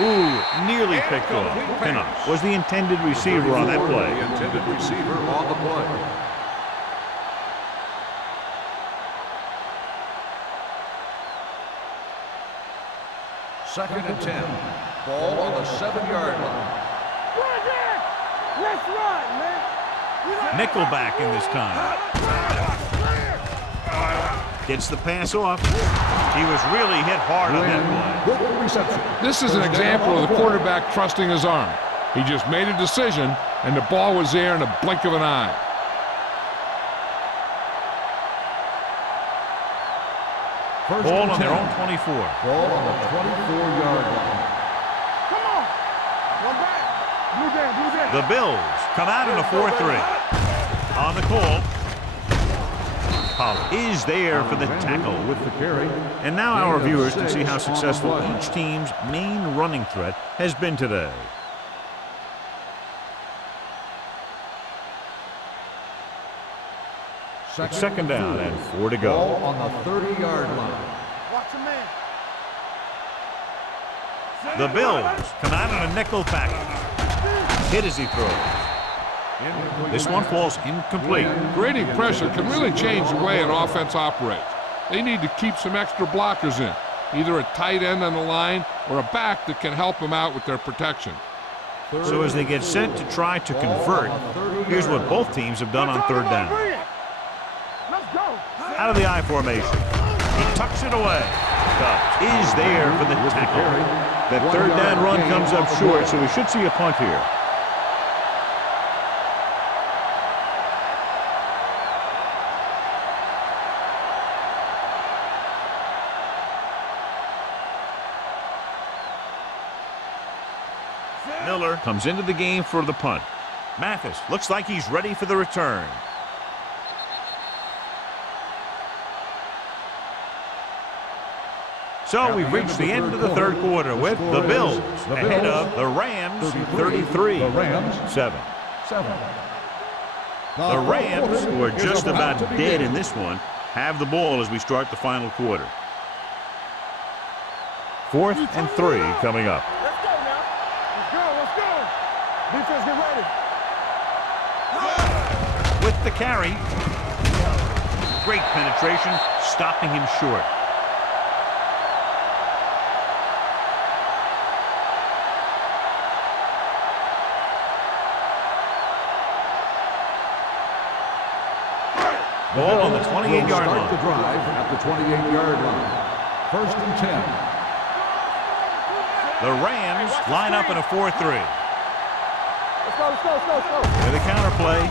Ooh, nearly picked off. Pinnock was the intended receiver on that play. The intended receiver on the play. Second and 10. Ball on the 7-yard line. Let's run, man. Nickelback in this time. Gets the pass off. He was really hit hard on that play. Good reception. This is an example of the quarterback trusting his arm. He just made a decision, and the ball was there in a blink of an eye. Ball on their own 24. Ball on the 24-yard line. Come on. One back. Blue down. The Bills come out in a 4-3. On the call. Pollard is there for the tackle with the carry. And now our viewers can see how successful each team's main running threat has been today. Second down and 4 to go. Ball on the 30-yard line. Watch a man. The Bills come out in a nickel package. Hit as he throws. This one falls incomplete. Grading pressure can really change the way an offense operates. They need to keep some extra blockers in, either a tight end on the line or a back that can help them out with their protection. So as they get set to try to convert, here's what both teams have done on third down. Let's go. Out of the I formation. He tucks it away. Dobbs is there for the tackle. That third down run comes up short, so we should see a punt here. Miller comes into the game for the punt. Mathis looks like he's ready for the return. So we've reached the end of the third quarter with the Bills ahead of the Rams 33-7. The Rams, who are just about dead in this one, have the ball as we start the final quarter. 4th and 3 coming up. Let's go now. Let's go. Defense, get ready. With the carry. Great penetration, stopping him short. Ball on the Bills 28-yard will line. start the drive at the 28-yard line. First and 10. The Rams line up in a 4-3. Let's go, let's go, let's go, let's go. With a counterplay.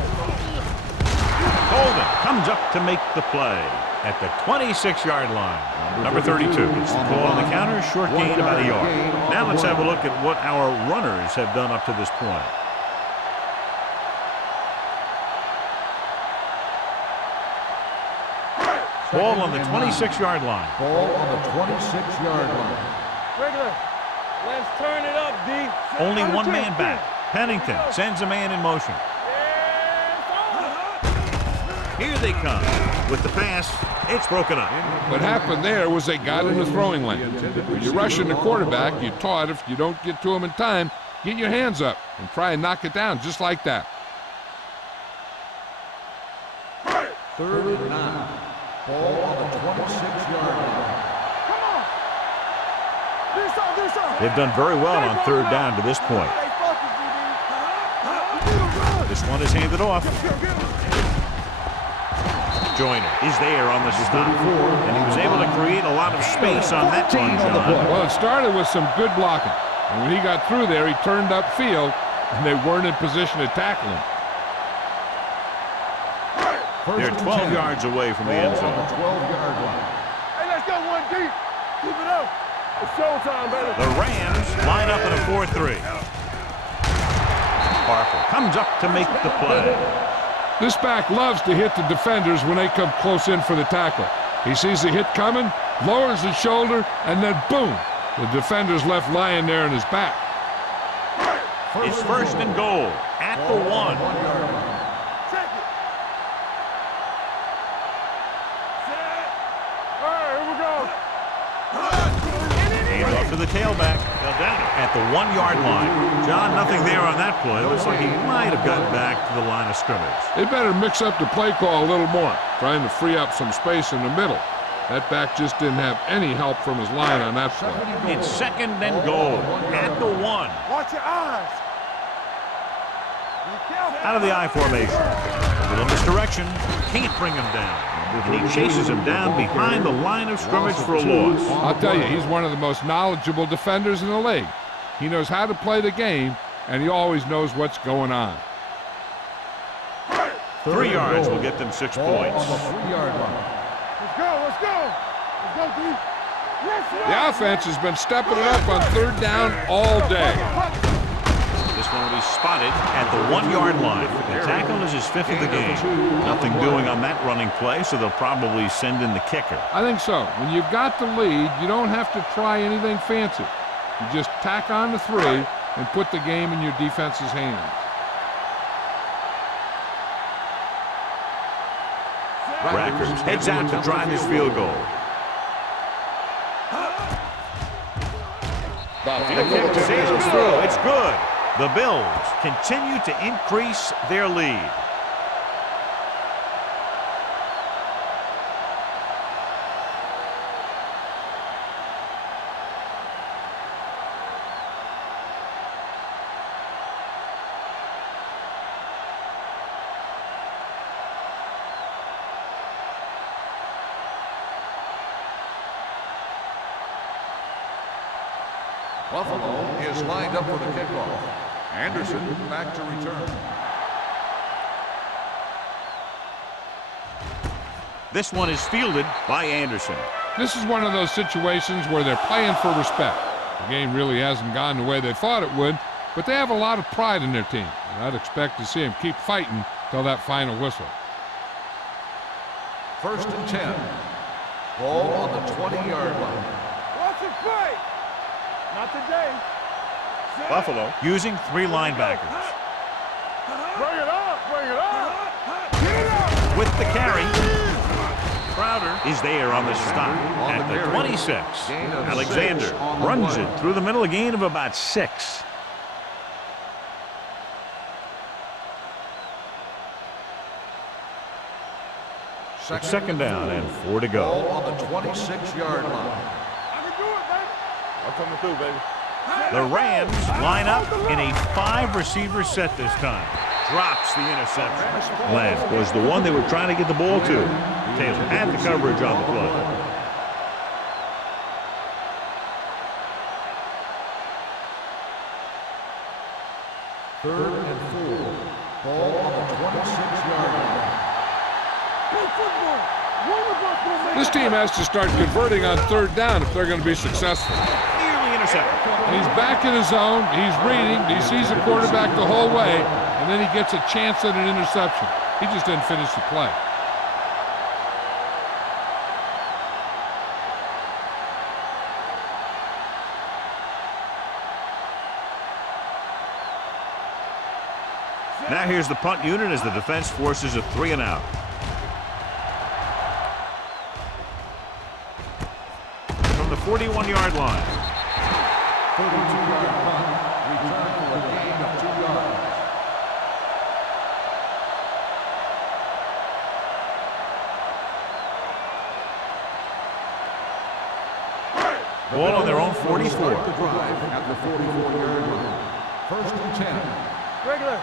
Golden comes up to make the play at the 26-yard line. Number 32 gets the call on the counter, short gain about a yard. Now let's have a look at what our runners have done up to this point. Ball on the 26-yard line. Ball on the 26-yard line. Regular. Let's turn it up, D. Only one man back. Pennington sends a man in motion. Here they come. With the pass, it's broken up. What happened there was they got in the throwing lane. When you're rushing the quarterback, you're taught if you don't get to him in time, get your hands up and try and knock it down just like that. 3rd and 9. Ball on the 26-yard line. Come on. This up. They've done very well on 3rd down to this point. Stay focused, DB. This one is handed off. Joyner is there on the stop. And he was able to create a lot of space on that run, John. Well, it started with some good blocking. And when he got through there, he turned upfield, and they weren't in position to tackle him. They're 12 yards away from the end zone. On the 12-yard line. Hey, let's go one deep. Keep it up. It's showtime, baby. The Rams line up in a 4-3. Harper comes up to make the play. This back loves to hit the defenders when they come close in for the tackle. He sees the hit coming, lowers his shoulder, and then boom, the defender's left lying there in his back. It's 1st and goal at the 1. 1-yard line. Check it. Set. All right, here we go. Hand off to the tailback. They'll down it at the 1-yard line. John, nothing there on that play. Looks like he might have gotten back to the line of scrimmage. They better mix up the play call a little more, trying to free up some space in the middle. That back just didn't have any help from his line on that play. It's 2nd and goal at the 1. Watch your eyes. Be careful. Out of the I formation. A little misdirection. Can't bring him down. And he chases him down behind the line of scrimmage for a loss. I'll tell you, he's one of the most knowledgeable defenders in the league. He knows how to play the game, and he always knows what's going on. 3 yards will get them 6 Ball points. on the 3-yard line. Let's go, let's go. Let's go, D. Let's go. The offense has been stepping it up on 3rd down all day. This one will be spotted at the 1-yard line. The tackle is his 5th of the game. Nothing doing on that running play, so they'll probably send in the kicker. I think so. When you've got the lead, you don't have to try anything fancy. You just tack on the 3 and put the game in your defense's hands. Rackers heads out to drive his field goal. The kick sails through. It's good. The Bills continue to increase their lead. Buffalo is lined up for the kickoff. Anderson back to return. This one is fielded by Anderson. This is one of those situations where they're playing for respect. The game really hasn't gone the way they thought it would, but they have a lot of pride in their team. And I'd expect to see them keep fighting till that final whistle. 1st and 10. Ball on the 20-yard line. Watch it play. Not today. Set. Buffalo using 3 linebackers. Bring it up, bring it up. Get it up. With the carry, Crowder is there on the stop at the 26. Alexander runs it through the middle, a gain of about 6. It's 2nd down and 4 to go. Ball on the 26-yard line. I can do it, baby. I'm coming through, baby. The Rams line up in a 5-receiver set this time. drops the interception. Glenn was the one they were trying to get the ball to. Taylor had the coverage on the play. Third and 4. Ball on the 26-yard line. This team has to start converting on third down if they're going to be successful. Nearly intercepted. And he's back in his zone. He's reading. He sees the quarterback the whole way, and then he gets a chance at an interception. He just didn't finish the play. Now here's the punt unit as the defense forces a 3 and out. From the 41-yard line. 32-yard punt. Return for a gain of 2 yards. Ball on their own 44. Start the drive at the 44-yard line. First and 10. Regular.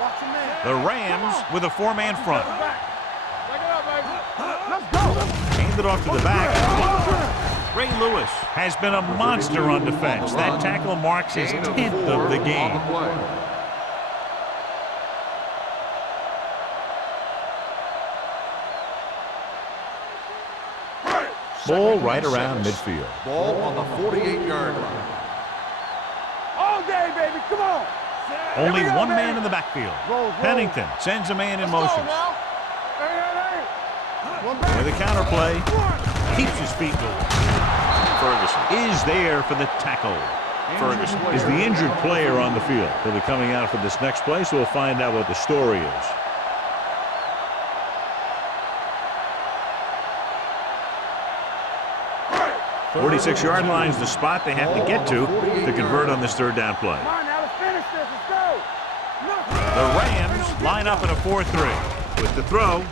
Watch your man. The Rams with a 4-man front. Back it up, baby. Let's go. Hand it off to the back. Ray Lewis has been a monster on defense. That tackle marks his 10th of the game. Ball right around midfield. Ball on the 48-yard line. All day, baby. Come on. Only Here we go, one baby. man in the backfield. Roll. Pennington sends a man in Let's motion. go now. Hey. One back. With a counterplay, keeps his feet moving. Ferguson is there for the tackle. Ferguson is the injured player on the field. He'll be coming out for this next play, so we'll find out what the story is. Right. 46-yard line is the spot they have to get to convert on this third down play. Come on now, let's finish this. Let's go. The Rams line up in a 4-3 with the throw,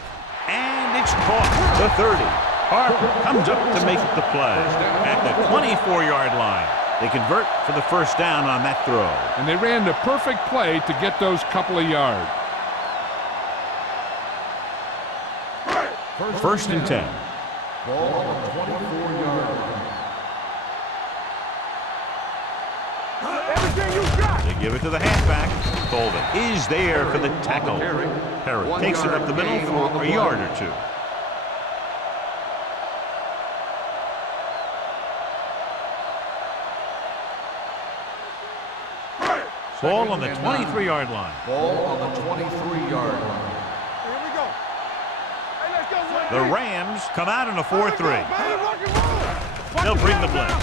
and it's caught. The 30. Harper comes up to make the play at the 24-yard line. They convert for the first down on that throw. And they ran the perfect play to get those couple of yards. First and 10. Ball on the 24-yard line. Everything you got. They give it to the halfback. Golden is there for the tackle. Perry takes it up the middle for a yard or two. Ball on the 23-yard line. Ball on the 23-yard line. Here we go. Hey, let's go. The Rams come out in a 4-3. Baby, rock and roll. They'll bring the blitz.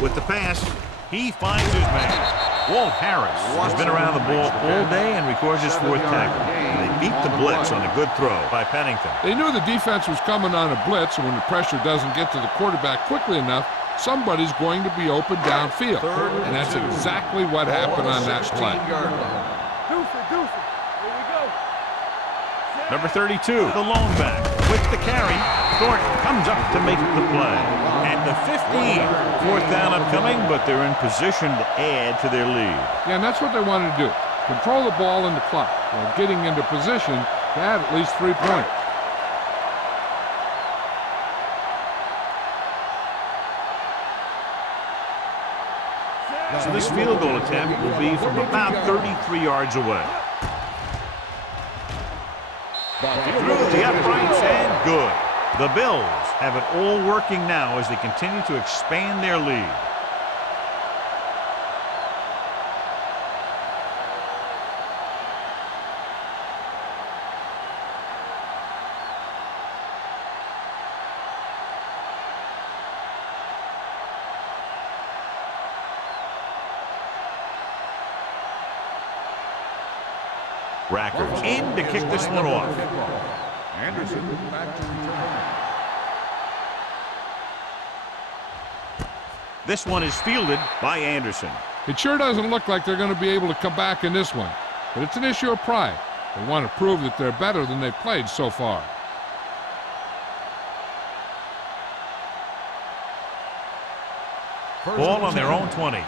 With the pass, he finds his man. Walt Harris has been around the ball all day and records his 4th tackle. And they beat the blitz on a good throw by Pennington. They knew the defense was coming on a blitz, and when the pressure doesn't get to the quarterback quickly enough, somebody's going to be open downfield. And that's exactly what happened on that play. Deuce it. Here we go. Number 32, the lone back. With the carry, Thornton comes up to make the play. At the 15, 4th down upcoming, but they're in position to add to their lead. Yeah, and that's what they wanted to do. Control the ball in the clock while getting into position to have at least 3 points. So this field goal attempt will be from about 33 yards away. Through the uprights and good. The Bills have it all working now as they continue to expand their lead. Rackers in to kick this one off. Anderson back to return. This one is fielded by Anderson. It sure doesn't look like they're going to be able to come back in this one, but it's an issue of pride. They want to prove that they're better than they've played so far. Ball on their own 20.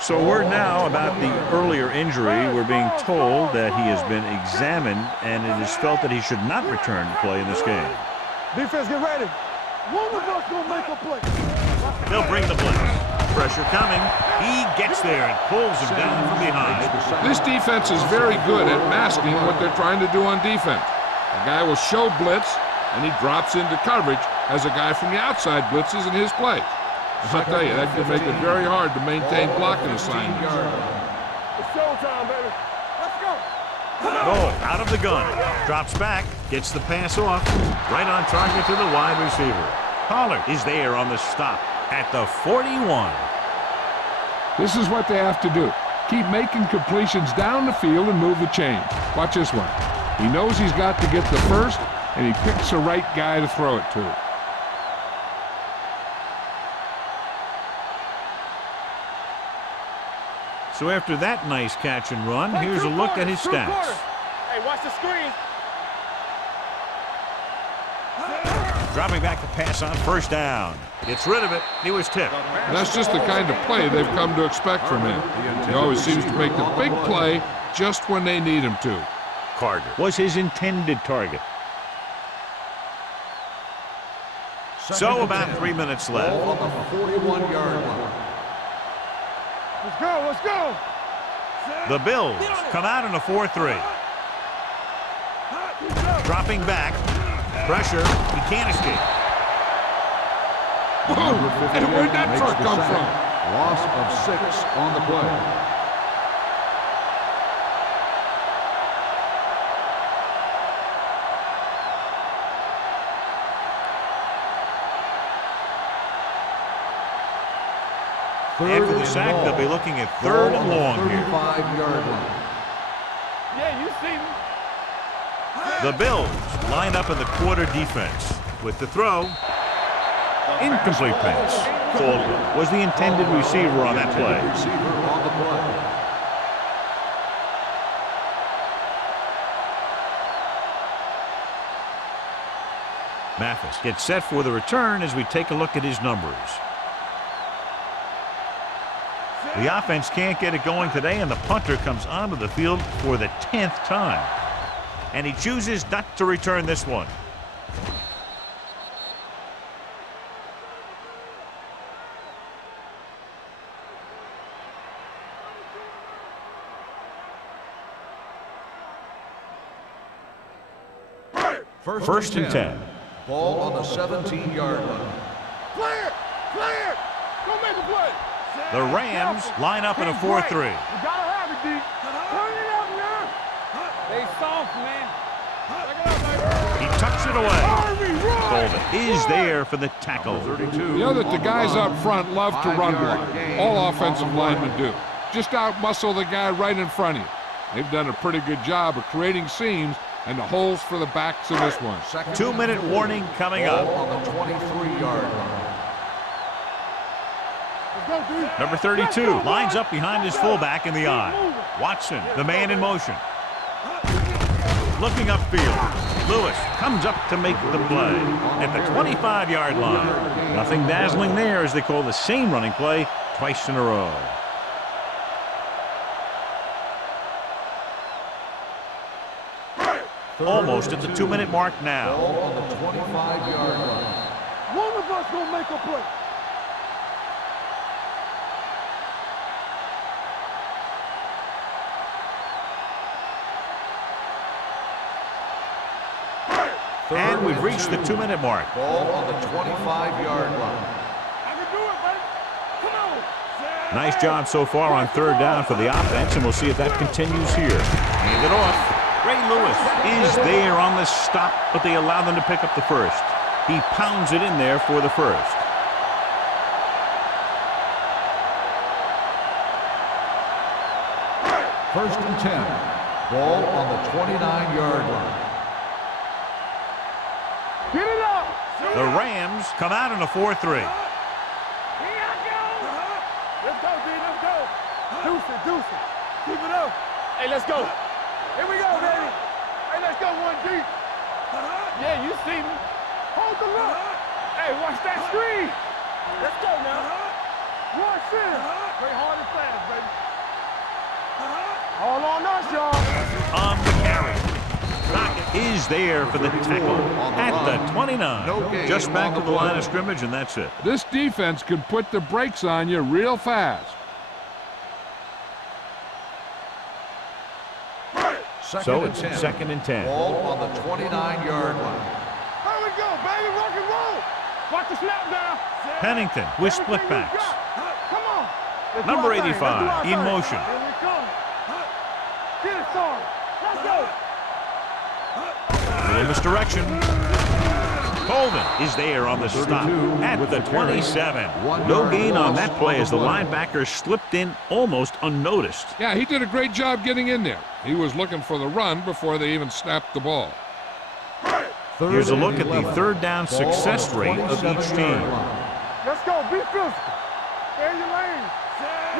So word now about the earlier injury. We're being told that he has been examined and it is felt that he should not return to play in this game. Defense, get ready. One of us gonna make a play. They'll bring the blitz. Pressure coming. He gets there and pulls him down from behind. This defense is very good at masking what they're trying to do on defense. A guy will show blitz, and he drops into coverage as a guy from the outside blitzes in his place. I'll tell you, that can make it very hard to maintain blocking assignments. It's showtime, baby. Let's go. Oh, out of the gun. Drops back, gets the pass off. Right on target to the wide receiver. Pollard is there on the stop at the 41. This is what they have to do. Keep making completions down the field and move the chains. Watch this one. He knows he's got to get the first, and he picks the right guy to throw it to. So after that nice catch and run, here's a look at his stats. Hey, watch the screen. Dropping back the pass on first down. Gets rid of it. He was tipped. That's just the kind of play they've come to expect from him. He always seems to make the big play just when they need him to. Carter was his intended target. So about 3 minutes left. On the 41-yard line. Let's go, let's go. The Bills come out in a 4-3. Dropping back. Pressure. He can't escape. Whoa! And where'd that truck come from? Loss of 6 on the play. And for the sack, they'll be looking at 3rd and long here. 35-yard line. Yeah, you see me. The Bills line up in the quarter defense. With the throw, incomplete pass. Caldwell was the intended receiver on that play. Receiver on the play. Mathis gets set for the return as we take a look at his numbers. The offense can't get it going today, and the punter comes onto the field for the 10th time. And he chooses not to return this one. First and 10. Ball on the 17-yard line. Play it, play it. Go make a play. The Rams line up in a 4-3. You gotta have it, D. Turn it up now. They soft, man. Check it out, baby. He tucks it away. Golden is there for the tackle. You know that the guys up front love to run block. All offensive linemen do. Just out-muscle the guy right in front of you. They've done a pretty good job of creating seams and the holes for the backs in this one. 2-minute warning coming up. On the 23-yard line. Number 32 lines up behind his fullback in the eye. Watson, the man in motion. Looking upfield. Lewis comes up to make the play at the 25-yard line. Nothing dazzling there as they call the same running play twice in a row. Almost at the 2-minute mark now. Ball on the 25-yard line. One of us gonna make a play. And we've reached the 2-minute mark. Ball on the 25-yard line. I can do it, baby. Come on. Nice job so far on 3rd down for the offense, and we'll see if that continues here. Hand it off. Ray Lewis is there on the stop, but they allow them to pick up the first. He pounds it in there for the first. First and 10. Ball on the 29-yard line. Get it up. The Rams come out in a 4-3. Here I go. Let's go, D. Let's go. Deuce it, deuce it. Keep it up. Hey, let's go. Here we go, baby. Hey, let's go, 1D. Yeah, you see me. Hold the look. Hey, watch that screen. Let's go now. Watch it. Play hard and fast, baby. All on us, y'all. On the carry. Crockett is there for the tackle at the 29. Just back to the line of scrimmage, and that's it. This defense can put the brakes on you real fast. So it's 2nd and 10. Ball on the 29-yard line. Here we go, baby. Rock and roll. Watch the snap down. Pennington with split backs. Come on. Let's Number do our thing. Let's do 85 our in thing. motion. Here we come. Get it, son. Let's go. Little misdirection. Colvin is there on the stop at the 27. No gain on that play as the linebacker slipped in almost unnoticed. Yeah, he did a great job getting in there. He was looking for the run before they even snapped the ball. Here's a look at the third down success rate of each team. Let's go. Be physical. Stay in your lane.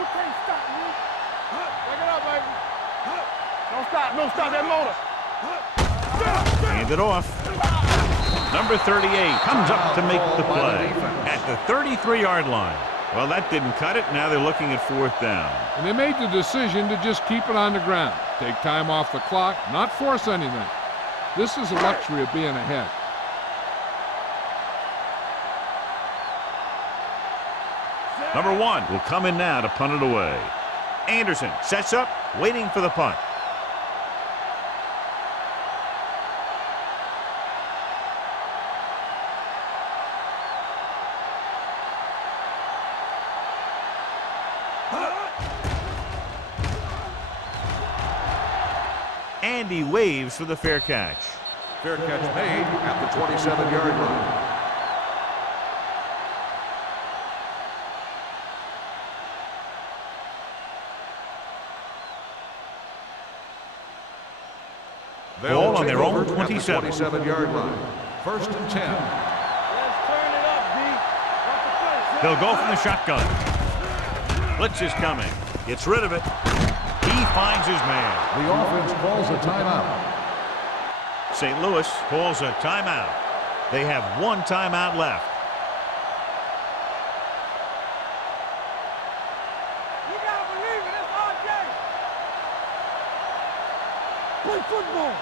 You can't stop me. Back it up, baby. Don't stop. Don't stop that motor. Hand it off. Number 38 comes up to make the play at the 33-yard line. Well, that didn't cut it. Now they're looking at 4th down. And they made the decision to just keep it on the ground. Take time off the clock, not force anything. This is the luxury of being ahead. Number 1 will come in now to punt it away. Anderson sets up, waiting for the punt. Andy waves for the fair catch. Fair catch made at the 27-yard line. Ball on their own 27. 27-yard line. 1st and 10. Let's turn it up, D. Watch the play. They'll go from the shotgun. Blitz is coming. Gets rid of it. He finds his man. The offense calls a timeout. St. Louis calls a timeout. They have 1 timeout left. You gotta believe it. It's our game. Play football.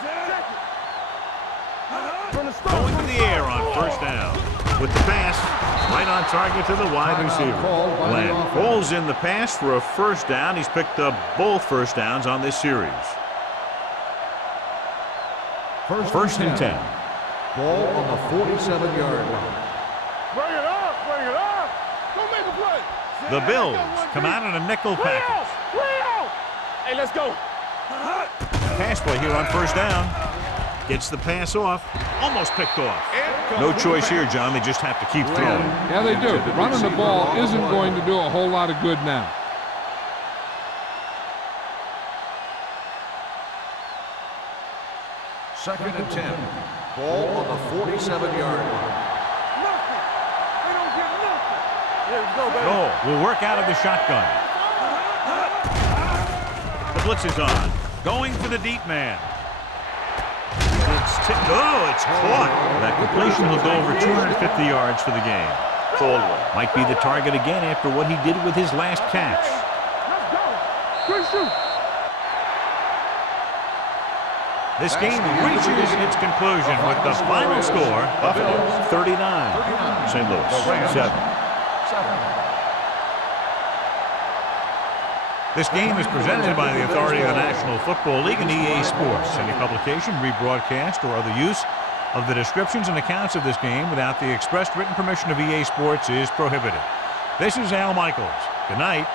Check it. From the start. Going to the air on 1st down. With the pass, right on target to the wide receiver. Glenn rolls in the pass for a 1st down. He's picked up both 1st downs on this series. 1st and 10. Ball on the 47-yard line. Bring it up. Bring it up. Go make a play. The Bills come out in a nickel package. Hey, let's go. Pass play here on 1st down. Gets the pass off. Almost picked off. No choice here, John. They just have to keep throwing. Yeah, they do. Running the ball isn't going to do a whole lot of good now. Second and 10. Ball on the 47-yard line. Nothing. They don't get nothing. Here we go, baby. No, will work out of the shotgun. The blitz is on. Going for the deep man. It's caught. That completion will go over 250 yards for the game. Might be the target again after what he did with his last catch. Let's go. Good shoot. This game reaches its conclusion with the final score, Buffalo 39, St. Louis 7. This game is presented by the authority of the National Football League and EA Sports. Any publication, rebroadcast, or other use of the descriptions and accounts of this game without the expressed written permission of EA Sports is prohibited. This is Al Michaels. Good night.